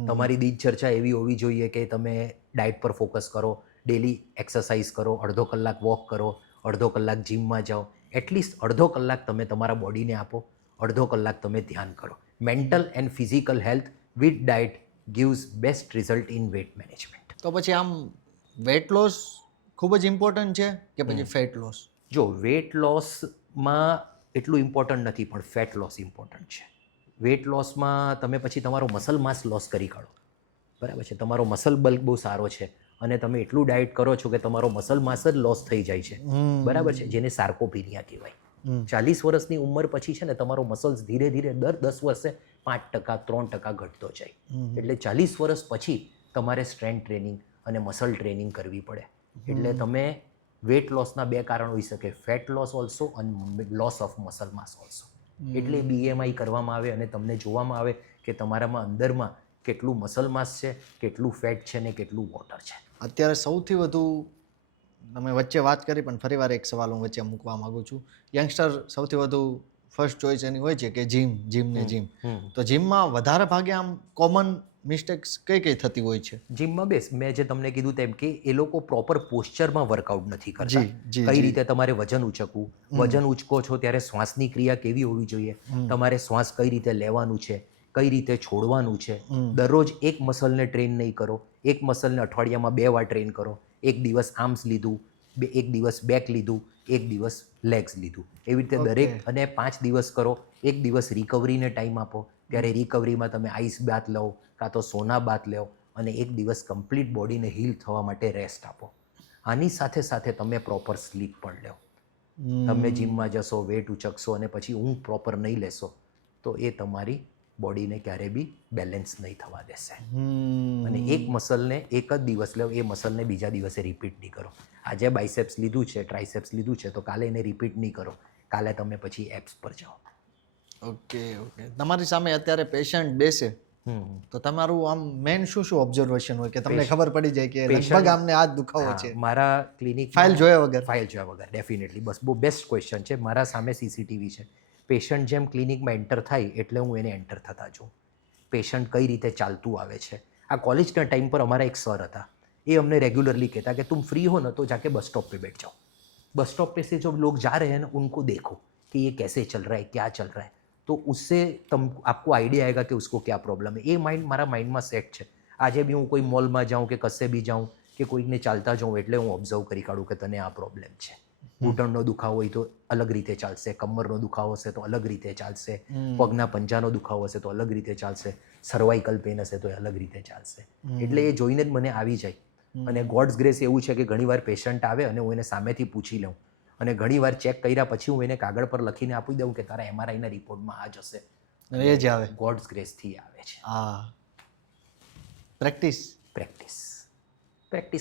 તમારી દિનચર્ચા એવી હોવી જોઈએ કે તમે ડાયટ પર ફોકસ કરો, ડેલી એક્સરસાઇઝ કરો, અડધો કલાક વોક કરો, અડધો કલાક જિમમાં જાઓ. એટલીસ્ટ અડધો કલાક તમે તમારા બોડીને આપો, અડધો કલાક તમે ધ્યાન કરો. Mental and physical health with diet gives best result in weight management. તો પછી આમ વેટ લોસ ખૂબ જ ઇમ્પોર્ટન્ટ છે કે પછી ફેટ લોસ? જો વેટ લોસમાં એટલું ઇમ્પોર્ટન્ટ નથી, પણ ફેટ લોસ ઇમ્પોર્ટન્ટ છે. વેટ લોસમાં તમે પછી તમારો મસલ માસ લોસ કરી કાઢો, બરાબર છે. તમારો મસલ બલ્ક બહુ સારો છે અને તમે એટલું ડાયટ કરો છો કે તમારો મસલ માસ જ લોસ થઈ જાય છે, બરાબર છે, જેને સાર્કોપીનિયા કહેવાય. 40 વર્ષની ઉંમર પછી છે ને તમારો મસલ્સ ધીરે દર 10 વર્ષે 5%, 3% ઘટતો જાય. એટલે 40 વર્ષ પછી તમારે સ્ટ્રેન્થ ટ્રેનિંગ અને મસલ ટ્રેનિંગ કરવી પડે. એટલે તમે વેટ લોસના 2 કારણ હોઈ શકે, ફેટ લોસ ઓલ્સો અને loss of muscle mass also. એટલે BMI કરવામાં આવે અને તમને જોવામાં આવે કે તમારામાં અંદરમાં કેટલું મસલ માસ છે, કેટલું ફેટ છે ને કેટલું વોટર છે. અત્યારે સૌથી વધુ તમે વચ્ચે વાત કરી, પણ ફરી વાર એક સવાલ હું વચ્ચે મૂકવા માંગુ છું. યંગસ્ટર સૌથી વધુ ફર્સ્ટ ચોઇસ એની હોય છે કે જીમ. તો જીમમાં વધારે ભાગે આમ કોમન મિસ્ટેક્સ કઈ થતી હોય છે? જીમમાં મેં જે તમને કીધું તેમ કે એ લોકો પ્રોપર પોસ્ચરમાં વર્કઆઉટ નથી કરતા. કઈ રીતે તમારે વજન ઉચકવું, વજન ઉચકો છો ત્યારે શ્વાસની ક્રિયા કેવી હોવી જોઈએ, તમારે શ્વાસ કઈ રીતે લેવાનું છે, કઈ રીતે છોડવાનું છે. દરરોજ એક મસલને ટ્રેન નહીં કરો, એક મસલને અઠવાડિયામાં 2 વાર ટ્રેન કરો. એક દિવસ આર્મ્સ લીધું, એક દિવસ બેક લીધું, એક દિવસ લેગ્સ લીધું. એવી રીતે દરેક અને 5 દિવસ કરો. એક દિવસ રિકવરીને ટાઈમ આપો. ત્યારે રિકવરીમાં તમે આઈસ બાથ લો કાં તો સોના બાથ લો અને એક દિવસ કમ્પ્લીટ બોડીને હીલ થવા માટે રેસ્ટ આપો. આની સાથે સાથે તમે પ્રોપર સ્લીપ પણ લો. તમે જીમમાં જશો, વેટ ઉચકશો અને પછી ઊંઘ પ્રોપર નહીં લેશો તો એ તમારી બોડીને ક્યારે બી બેલેન્સ નહીં થવા દેશે. અને એક મસલને એક જ દિવસ લો, એ મસલને બીજા દિવસે રિપીટ નહીં કરો. આજે બાયસેપ્સ લીધું છે, ટ્રાયસેપ્સ લીધું છે તો કાલે એને રિપીટ નહીં કરો. કાલે તમે પછી એપ્સ પર જાઓ. ઓકે. તમારી સામે અત્યારે પેશન્ટ બેસે તો તમારું આમ મેન શું ઓબ્ઝર્વેશન હોય કે તમને ખબર પડી જાય કે લગભગ આમને આ જ દુખાવો છે? મારા ક્લિનિક ફાઇલ જોયા વગર ડેફિનેટલી. બસ બહુ બેસ્ટ ક્વેશ્ચન છે. મારા સામે સીસીટીવી છે. પેશન્ટ જેમ ક્લિનિકમાં એન્ટર થાય એટલે હું એને એન્ટર થતા જોઉં. પેશન્ટ કઈ રીતે ચાલતું આવે છે. આ કોલેજના ટાઈમ પર અમારા એક સર હતા, એ અમને રેગ્યુલરલી કહેતા કે तुम फ्री हो ना तो जाके बस स्टॉप पे बैठ जाओ. बस स्टॉप पे से जब लोग जा रहे हैं ना उनको देखो कि ये कैसे चल रहा है, क्या चल रहा है, तो उससे आपको आइडिया आएगा कि उसको क्या प्रॉब्लम है. એ માઇન્ડ મારા માઇન્ડમાં સેટ છે. આજે બી હું કોઈ મોલમાં જાઉં કે કશે બી જાઉં કે કોઈકને ચાલતા જાઉં એટલે હું ઓબ્ઝર્વ કરી કાઢું કે તને આ પ્રોબ્લેમ છે. ઘૂંટણનો દુખાવો હોય તો અલગ રીતે ચાલશે, કમરનો દુખાવો હશે તો અલગ રીતે ચાલશે, પગના પંજાનો દુખાવો હશે તો અલગ રીતે ચાલશે, સર્વાઇકલ પેન હશે તો અલગ રીતે ચાલશે. એટલે એ જોઈને જ મને આવી જાય. અને ગોડ્સ ગ્રેસ એવું છે કે ઘણીવાર પેશન્ટ આવે અને હું એને સામેથી પૂછી લઉં અને ઘણીવાર ચેક કર્યા પછી હું એને કાગળ પર લખીને આપી દઉં કે તારા એમઆરઆઈના રિપોર્ટમાં આ જ હશે. એ જ આવે. ગોડ્સ ગ્રેસથી આવે છે. પ્રેક્ટિસ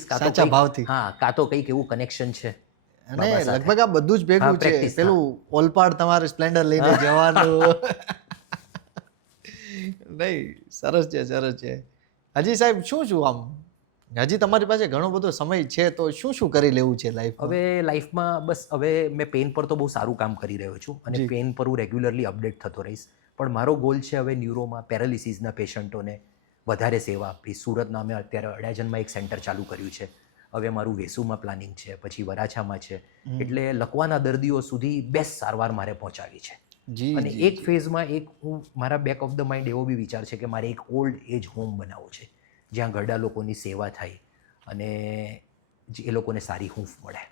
સાચા ભાવથી. કાં તો કંઈક એવું કનેક્શન છે. અને લગભગ આ બધું જ ભેગું છે. પેલું ઓલપાડ તમારે સ્પ્લેન્ડર લઈને જવાનું નહીં. સરસ છે. હજી સાહેબ શું આમ હજી તમારી પાસે ઘણો બધો સમય છે તો શું કરી લેવું છે લાઈફમાં? બસ હવે મેં પેન પર તો બહુ સારું કામ કરી રહ્યો છું અને પેન પર હું રેગ્યુલરલી અપડેટ થતો રહીશ. પણ મારો ગોલ છે હવે ન્યુરોમાં પેરાલિસિસના પેશન્ટોને વધારે સેવા આપી. સુરતના અમે અત્યારે અડાજણમાં એક સેન્ટર ચાલુ કર્યું છે. હવે મારું વેસુમાં પ્લાનિંગ છે, પછી વરાછામાં છે. એટલે લકવાના દર્દીઓ સુધી બેસ્ટ સારવાર મારે પહોંચાડવી છે. અને એક ફેઝમાં હું મારા બેક ઓફ ધ માઇન્ડ એવો બી વિચાર છે કે મારે એક ઓલ્ડ એજ હોમ બનાવવો છે જ્યાં ઘરડા લોકોની સેવા થાય અને એ લોકોને સારી હૂંફ મળે.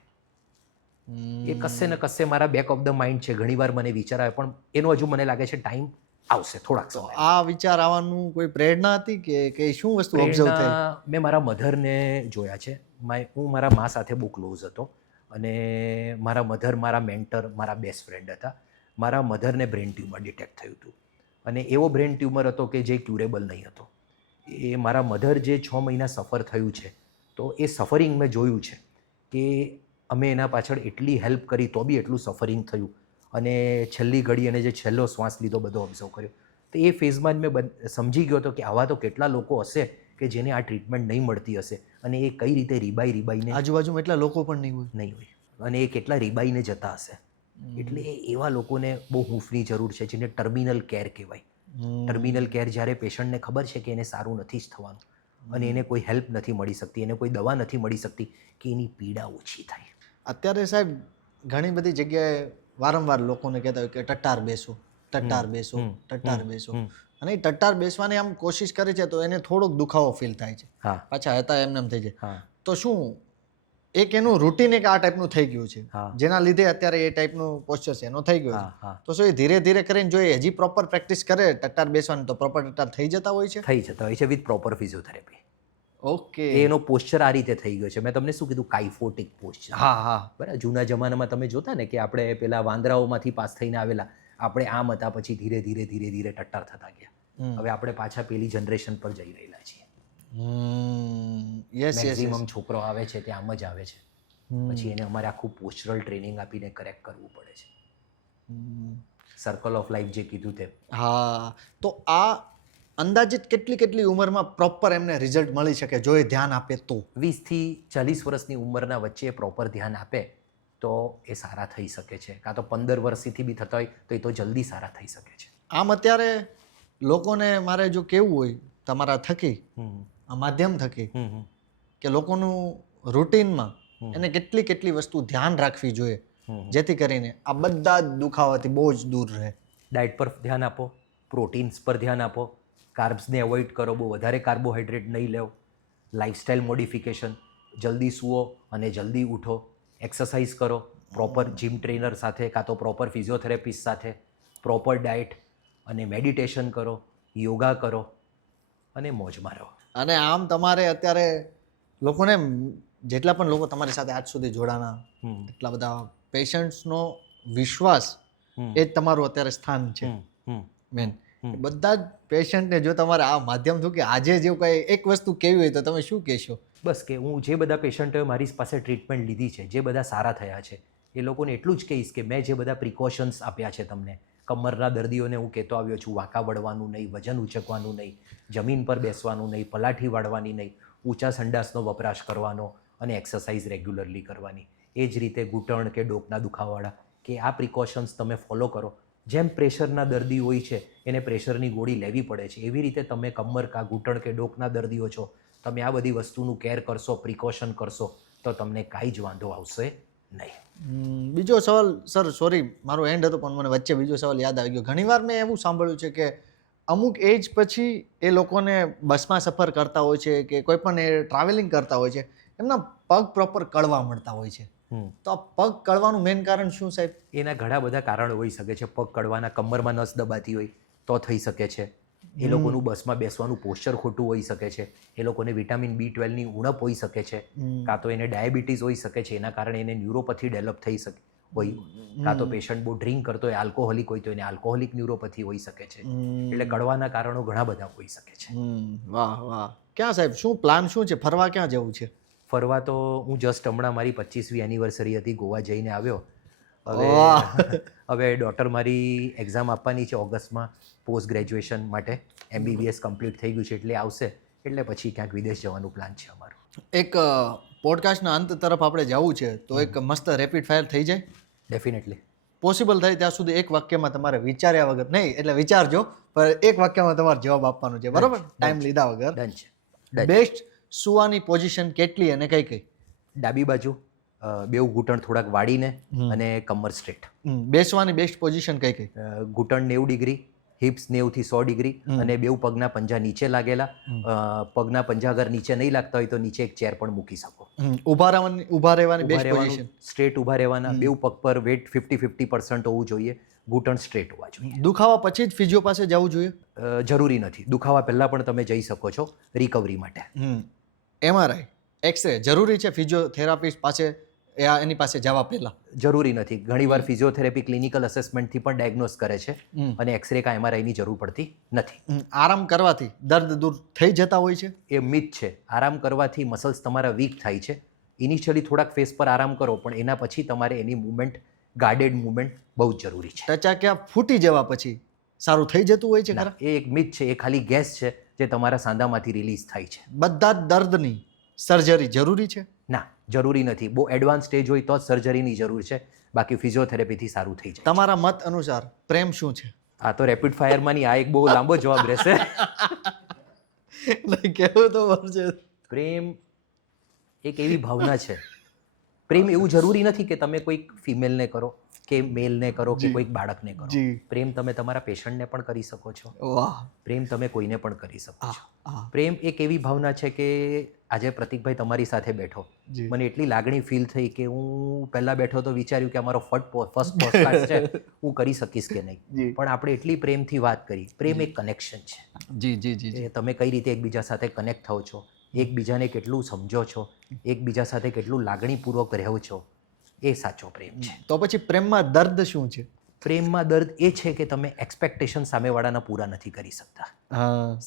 એ કશે ને કશે મારા બેક ઓફ ધ માઇન્ડ છે. ઘણીવાર મને વિચાર આવે પણ એનો હજુ મને લાગે છે ટાઈમ આવશે થોડાક સમય. આ વિચાર આવવાનું કોઈ પ્રેરણા હતી કે શું વસ્તુ ઓબ્ઝર્વ થઈ? મેં મારા મધરને જોયા છે. હું મારા મા સાથે બહુ ક્લોઝ હતો અને મારા મધર મારા મેન્ટર, મારા બેસ્ટ ફ્રેન્ડ હતા. મારા મધરને બ્રેન ટ્યુમર ડિટેક્ટ થયું હતું અને એવો બ્રેન ટ્યુમર હતો કે જે ક્યુરેબલ નહીં હતો. એ મારા મધર જે 6 મહિના સફર થયું છે તો એ સફરિંગ મેં જોયું છે કે અમે એના પાછળ એટલી હેલ્પ કરી તો બી એટલું સફરિંગ થયું અને છેલ્લી ઘડી અને જે છેલ્લો શ્વાસ લીધો બધો ઓબ્ઝર્વ કર્યો. તો એ ફેઝમાં જ મેં સમજી ગયો હતો કે આવા તો કેટલા લોકો હશે કે જેને આ ટ્રીટમેન્ટ નહીં મળતી હશે અને એ કઈ રીતે રીબાઈને આજુબાજુમાં એટલા લોકો પણ નહીં હોય અને એ કેટલા રીબાઈને જતા હશે. એટલે એવા લોકોને બહુ હૂંફની જરૂર છે જેને ટર્મિનલ કેર કહેવાય. ટર્મિનલ કેર જ્યારે પેશન્ટને ખબર છે કે એને સારું નથી જ થવાનું અને એને કોઈ હેલ્પ નથી મળી શકતી, એને કોઈ દવા નથી મળી શકતી કે એની પીડા ઓછી થાય. અત્યારે સાહેબ ઘણી બધી જગ્યાએ વારંવાર લોકોને કહેતા હોય કે ટટ્ટાર બેસો અને એ ટટ્ટાર બેસવાની આમ કોશિશ કરે છે તો એને થોડોક દુખાવો ફીલ થાય છે. પાછા હતા એમ થઈ જાય. તો શું એક એનું રૂટીન એક આ ટાઈપનું થઈ ગયું છે જેના લીધે અત્યારે એ ટાઈપનું પોસ્ચર છે એનો થઈ ગયો છે. તો શું એ ધીરે ધીરે કરીને જો એ હજી પ્રોપર પ્રેક્ટિસ કરે ટટ્ટાર બેસવાની તો પ્રોપર ટટ્ટાર થઈ જતા હોય છે વિથ પ્રોપર ફિઝિયોથેરાપી. ઓકે. એનો પોસ્ચર આ રીતે થઈ ગયો છે. મેં તમને શું કીધું? કાઇફોટિક પોસ્ચર. બરાબર. જૂના જમાનામાં તમે જોતા ને કે આપણે પેલા વાંદરાઓમાંથી પાસ થઈને આવેલા, આપણે આમ હતા પછી ધીરે ધીરે ટટ્ટાર થતા ગયા. હવે આપણે પાછા પેલી જનરેશન પર જઈ રહેલા છીએ. મેક્સિમમ છોકરો આવે છે તે આમ જ આવે છે. પછી એને અમારે આખું પોસ્ચરલ ટ્રેનિંગ આપીને કરેક્ટ કરવું પડે છે. સર્કલ ઓફ લાઈફ જે કીધું તે. તો આ અંદાજિત કેટલી ઉંમરમાં પ્રોપર એમને રિઝલ્ટ મળી શકે જો એ ધ્યાન આપે તો? 20 થી 40 વર્ષની ઉંમરના વચ્ચે પ્રોપર ધ્યાન આપે તો એ સારા થઈ શકે છે. કાં તો 15 વર્ષથી બી થતા હોય તો એ તો જલ્દી સારા થઈ શકે છે. આમ અત્યારે લોકોને મારે જો કેવું હોય તમારા થકી, આ માધ્યમ થકી, કે લોકોનું રૂટીનમાં એને કેટલી વસ્તુ ધ્યાન રાખવી જોઈએ જેથી કરીને આ બધા જ દુખાવાથી બહુ જ દૂર રહે. ડાયટ પર ધ્યાન આપો, પ્રોટીન્સ પર ધ્યાન આપો, કાર્બ્સને એવોઇડ કરો, બહુ વધારે કાર્બોહાઈડ્રેટ નહીં લેવો, લાઇફસ્ટાઇલ મોડિફિકેશન, જલ્દી સૂવો અને જલ્દી ઉઠો, એક્સરસાઇઝ કરો, પ્રોપર જીમ ટ્રેનર સાથે કાં તો પ્રોપર ફિઝિયોથેરાપિસ્ટ સાથે, પ્રોપર ડાયટ અને મેડિટેશન કરો, યોગા કરો અને મોજમાં રહો. અને આમ તમારે અત્યારે લોકોને, જેટલા પણ લોકો તમારી સાથે આજ સુધી જોડાના, એટલા બધા પેશન્ટ્સનો વિશ્વાસ એ જ તમારું અત્યારે સ્થાન છે મેન. બધા જ પેશન્ટને જો તમારે આ માધ્યમથી કે આજે જેવું કંઈ એક વસ્તુ કહેવી હોય તો તમે શું કહેશો? બસ કે હું જે બધા પેશન્ટોએ મારી પાસે ટ્રીટમેન્ટ લીધી છે, જે બધા સારા થયા છે, એ લોકોને એટલું જ કહીશ કે મેં જે બધા પ્રિકોશન્સ આપ્યા છે તમને, કમરના દર્દીઓને હું કહેતો આવ્યો છું, વાંકા વળવાનું નહીં, વજન ઉચકવાનું નહીં, જમીન પર બેસવાનું નહીં, પલાઠી વાળવાની નહીં, ઊંચા સંડાસનો વપરાશ કરવાનો અને એક્સરસાઇઝ રેગ્યુલરલી કરવાની. એ જ રીતે ઘૂંટણ કે ડોકના દુખાવાવાળા કે આ પ્રિકોશન્સ તમે ફોલો કરો. જેમ પ્રેશરના દર્દી હોય છે એને પ્રેશરની ગોળી લેવી પડે છે, એવી રીતે તમે કમર કા ઘૂંટણ કે ડોકના દર્દીઓ છો, તમે આ બધી વસ્તુનું કેર કરશો, પ્રિકોશન કરશો તો તમને કાંઈ જ વાંધો આવશે નહીં. બીજો સવાલ સર, સોરી મારો એન્ડ હતો પણ મને વચ્ચે બીજો સવાલ યાદ આવી ગયો. ઘણીવાર મેં એવું સાંભળ્યું છે કે અમુક એજ પછી એ લોકોને બસમાં સફર કરતા હોય છે કે કોઈ પણ એ ટ્રાવેલિંગ કરતા હોય છે, એમના પગ પ્રોપર કળવા મળતા હોય છે. તો આ પગ કળવાનું મેઇન કારણ શું સાહેબ? એના ઘણા બધા કારણો હોઈ શકે છે. પગ કળવાના, કમરમાં નસ દબાતી હોય તો થઈ શકે છે. એ લોકોનું બસમાં બેસવાનું પોસ્ચર ખોટું હોઈ શકે છે. એ લોકોને વિટામિન B12ની ઉણપ હોઈ શકે છે, કાં તો એને ડાયાબિટીસ હોઈ શકે છે, એના કારણે એને ન્યુરોપથી ડેવલપ થઈ શકે હોય, કાં તો પેશન્ટ બહુ ડ્રિંક કરતો હોય, આલ્કોહોલિક હોય તો એને આલ્કોહોલિક ન્યુરોપથી હોઈ શકે છે. એટલે કળવાના કારણો ઘણા બધા હોઈ શકે છે. વાહ વાહ. ક્યાં સાહેબ, શું પ્લાન શું છે? ફરવા ક્યાં જવું છે? ફરવા તો હું જસ્ટ હમણાં મારી 25મી એનિવર્સરી હતી, ગોવા જઈને આવ્યો. હવે ડોટર મારી એક્ઝામ આપવાની છે ઓગસ્ટમાં પોસ્ટ ગ્રેજ્યુએશન માટે, MBBS કમ્પ્લીટ થઈ ગયું છે એટલે આવશે, એટલે પછી ક્યાંક વિદેશ જવાનું પ્લાન છે અમારું. એક પોડકાસ્ટના અંત તરફ આપણે જવું છે તો એક મસ્ત રેપિડ ફાયર થઈ જાય? ડેફિનેટલી. પોસિબલ થાય ત્યાં સુધી એક વાક્યમાં તમારે વિચાર્યા વગર, નહીં એટલે વિચારજો, પણ એક વાક્યમાં તમારે જવાબ આપવાનો છે, બરાબર? ટાઈમ લીધા વગર. ડન છે. બેસ્ટ સુવાની પોઝિશન કેટલી અને કઈ કઈ? ડાબી બાજુ, બેઉ ઘૂંટણ થોડાક વાળીને અને કમર સ્ટ્રેટ. બેસવાની બેસ્ટ પોઝિશન કઈ કઈ? ઘૂંટણ 90 ડિગ્રી, હિપ્સ 90 થી 100 ડિગ્રી અને બેઉ પગના પંજા નીચે લાગેલા. પગના પંજા અગર નીચે નહીં લાગતા હોય તો નીચે એક ચેર પણ મૂકી શકો. ઊભા રહેવાની બેસ્ટ પોઝિશન? સ્ટ્રેટ ઊભા રહેવાના. બેઉ પગ પર વેટ 50% હોવું જોઈએ. ઘૂંટણ સ્ટ્રેટ હોવા જોઈએ. દુખાવા પછી જ ફિઝિયો પાસે જવું જોઈએ? જરૂરી નથી, દુખાવા પહેલાં પણ તમે જઈ શકો છો રિકવરી માટે. MRI, એક્સરે જરૂરી છે ફિઝિયોથેરાપિસ્ટ પાસે એની પાસે જવા પહેલા? જરૂરી નથી. ઘણીવાર ફિઝિયોથેરાપી ક્લિનિકલ અસેસમેન્ટથી પણ ડાયગ્નોઝ કરે છે અને એક્સરે કા MRIની જરૂર પડતી નથી. આરામ કરવાથી દર્દ દૂર થઈ જતા હોય છે? એ મિથ છે. આરામ કરવાથી મસલ્સ તમારા વીક થાય છે. ઇનિશિયલી થોડાક ફેસ પર આરામ કરો, પણ એના પછી તમારે એની મૂવમેન્ટ, ગાર્ડેડ મૂવમેન્ટ બહુ જ જરૂરી છે. ટચા ક્યાં ફૂટી જવા પછી સારું થઈ જતું હોય છે ખરા? એ એક મિથ છે, એ ખાલી ગેસ છે જે તમારા સાંધામાંથી રિલીઝ થાય છે. બધા જ દર્દની સર્જરી જરૂરી છે? ના, જરૂરી નથી. બહુ એડવાન્સ સ્ટેજ હોય તો જ સર્જરીની જરૂર છે, બાકી ફિઝિયોથેરાપીથી સારું થઈ જાય. તમારા મત અનુસાર પ્રેમ શું છે? આ તો રેપિડ ફાયરમાંની આ એક બહુ લાંબો જવાબ રહેશે. કેવું તો છે. પ્રેમ એક એવી ભાવના છે. પ્રેમ એવું જરૂરી નથી કે તમે કોઈક ફિમેલને કરો કે મેલને કરો કે કોઈક બાળકને કરો. પ્રેમ તમે તમારા પેશન્ટને પણ કરી શકો છો. પ્રેમ તમે કોઈને પણ કરી શકો છો. પ્રેમ એક એવી ભાવના છે કે આજે પ્રતિકભાઈ તમારી સાથે બેઠો, મને એટલી લાગણી ફીલ થઈ કે હું પહેલા બેઠો તો વિચાર્યું કે અમારો ફર્સ્ટ પોડકાસ્ટ છે, હું કરી શકીશ કે નહીં, પણ આપણે એટલી પ્રેમથી વાત કરી. પ્રેમ એક કનેક્શન છે. જી. તમે કઈ રીતે એકબીજા સાથે કનેક્ટ થાઓ છો, એકબીજાને કેટલું સમજો છો, એકબીજા સાથે કેટલું લાગણીપૂર્વક રહો છો, એ સાચો પ્રેમ છે. તો પછી પ્રેમમાં દર્દ શું છે? પ્રેમમાં દર્દ એ છે કે તમે એક્સપેક્ટેશન સામેવાળાના પૂરા નથી કરી શકતા,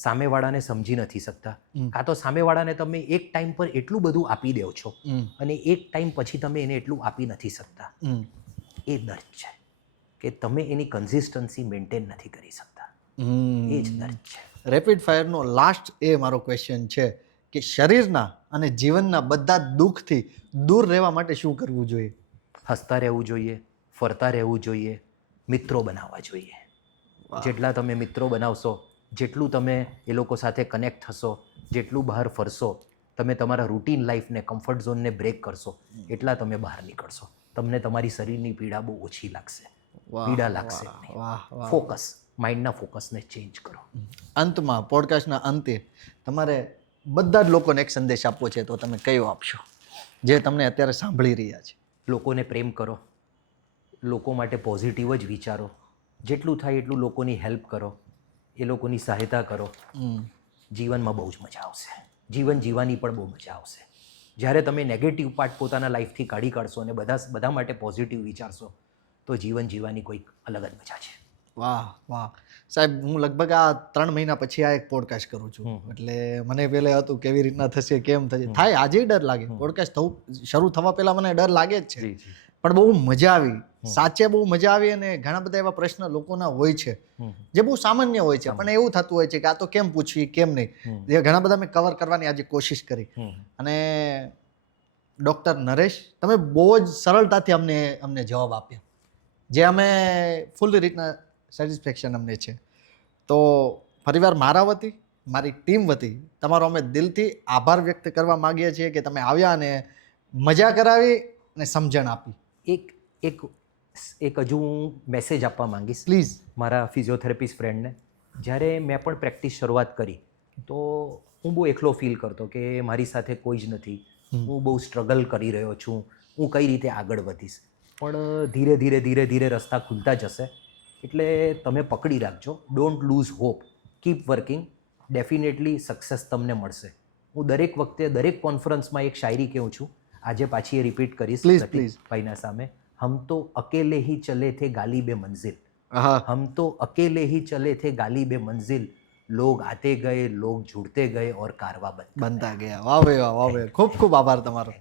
સામેવાળાને સમજી નથી શકતા, કાં તો સામેવાળાને તમે એક ટાઈમ પર એટલું બધું આપી દો છો અને એક ટાઈમ પછી તમે એને એટલું આપી નથી શકતા. એ દર્દ છે કે તમે એની કન્સિસ્ટન્સી મેન્ટેન નથી કરી શકતા. એ જ દર્દ છે. રેપિડ ફાયરનો લાસ્ટ એ મારો ક્વેશ્ચન છે કે શરીરના અને જીવનના બધા દુઃખથી દૂર રહેવા માટે શું કરવું જોઈએ? હસતા રહેવું જોઈએ, ફરતા રહેવું જોઈએ, મિત્રો બનાવવા જોઈએ. જેટલા તમે મિત્રો બનાવશો, જેટલું તમે એ લોકો સાથે કનેક્ટ થશો, જેટલું બહાર ફરશો, તમે તમારા રૂટીન લાઈફને, કમ્ફર્ટ ઝોનને બ્રેક કરશો, એટલા તમે બહાર નીકળશો. તમને તમારી શરીરની પીડા બહુ ઓછી લાગશે, પીડા લાગશે. ફોકસ. માઇન્ડના ફોકસને ચેન્જ કરો. અંતમાં પોડકાસ્ટના અંતે તમારે બધા જ લોકોને એક સંદેશ આપવો છે તો તમે કયો આપશો જે તમને અત્યારે સાંભળી રહ્યા છે? લોકોને પ્રેમ કરો, લોકો માટે પોઝિટિવ જ વિચારો, જેટલું થાય એટલું લોકોની હેલ્પ કરો, એ લોકોની સહાયતા કરો. જીવનમાં બહુ જ મજા આવશે. જીવન જીવવાની પણ બહુ મજા આવશે. જ્યારે તમે નેગેટિવ પાર્ટ પોતાના લાઈફથી કાઢી કાઢશો અને બધા માટે પોઝિટિવ વિચારશો તો જીવન જીવવાની કોઈક અલગ જ મજા છે. વાહ વાહ સાહેબ, હું લગભગ આ 3 મહિના પછી આ એક પોડકાસ્ટ કરું છું, એટલે મને પહેલે હતું કેવી રીતના થશે, કેમ થશે, થાય આજે ડર લાગે. પોડકાસ્ટ શરૂ થવા પહેલા મને ડર લાગે જ છે, પણ બહુ મજા આવી, સાચે બહુ મજા આવી. અને ઘણા બધા એવા પ્રશ્ન લોકોના હોય છે જે બહુ સામાન્ય હોય છે, પણ એવું થતું હોય છે કે આ તો કેમ પૂછવી, કેમ નહીં. એ ઘણા બધા મેં કવર કરવાની આજે કોશિશ કરી. અને ડૉક્ટર નરેશ, તમે બહુ જ સરળતાથી અમને જવાબ આપ્યા, જે અમે ફૂલ રીતના સેટિસ્ફેક્શન અમને છે. તો ફરીવાર મારા વતી, મારી ટીમ વતી તમારો અમે દિલથી આભાર વ્યક્ત કરવા માગીએ છીએ કે તમે આવ્યા અને મજા કરાવી અને સમજણ આપી. એક હજુ હું મેસેજ આપવા માંગીશ પ્લીઝ. મારા ફિઝિયોથેરાપિસ્ટ ફ્રેન્ડને. જ્યારે મેં પણ પ્રેક્ટિસ શરૂઆત કરી તો હું બહુ એકલો ફીલ કરતો કે મારી સાથે કોઈ જ નથી, હું બહુ સ્ટ્રગલ કરી રહ્યો છું, હું કઈ રીતે આગળ વધીશ. પણ ધીરે ધીરે ધીરે ધીરે રસ્તા ખુલતા જશે, એટલે તમે પકડી રાખજો. Don't lose hope, keep working, definitely success તમને મળશે. હું દરેક વખતે દરેક કોન્ફરન્સમાં એક શાયરી કહું છું, આજે પાછી એ રિપીટ કરીશ ભાઈના સામે. હમ તો અકેલે હી ચલે થે ગાલી બે મંઝિલ, હમ તો અકેલે હી ચલે થે ગાલી બે મંઝિલ, લોગ આતે ગए, લોગ जुड़ते गए और कारवा बनता ગયા. વાહ ભાઈ વાહ, વાહ ભાઈ, ખૂબ ખૂબ આભાર તમારો.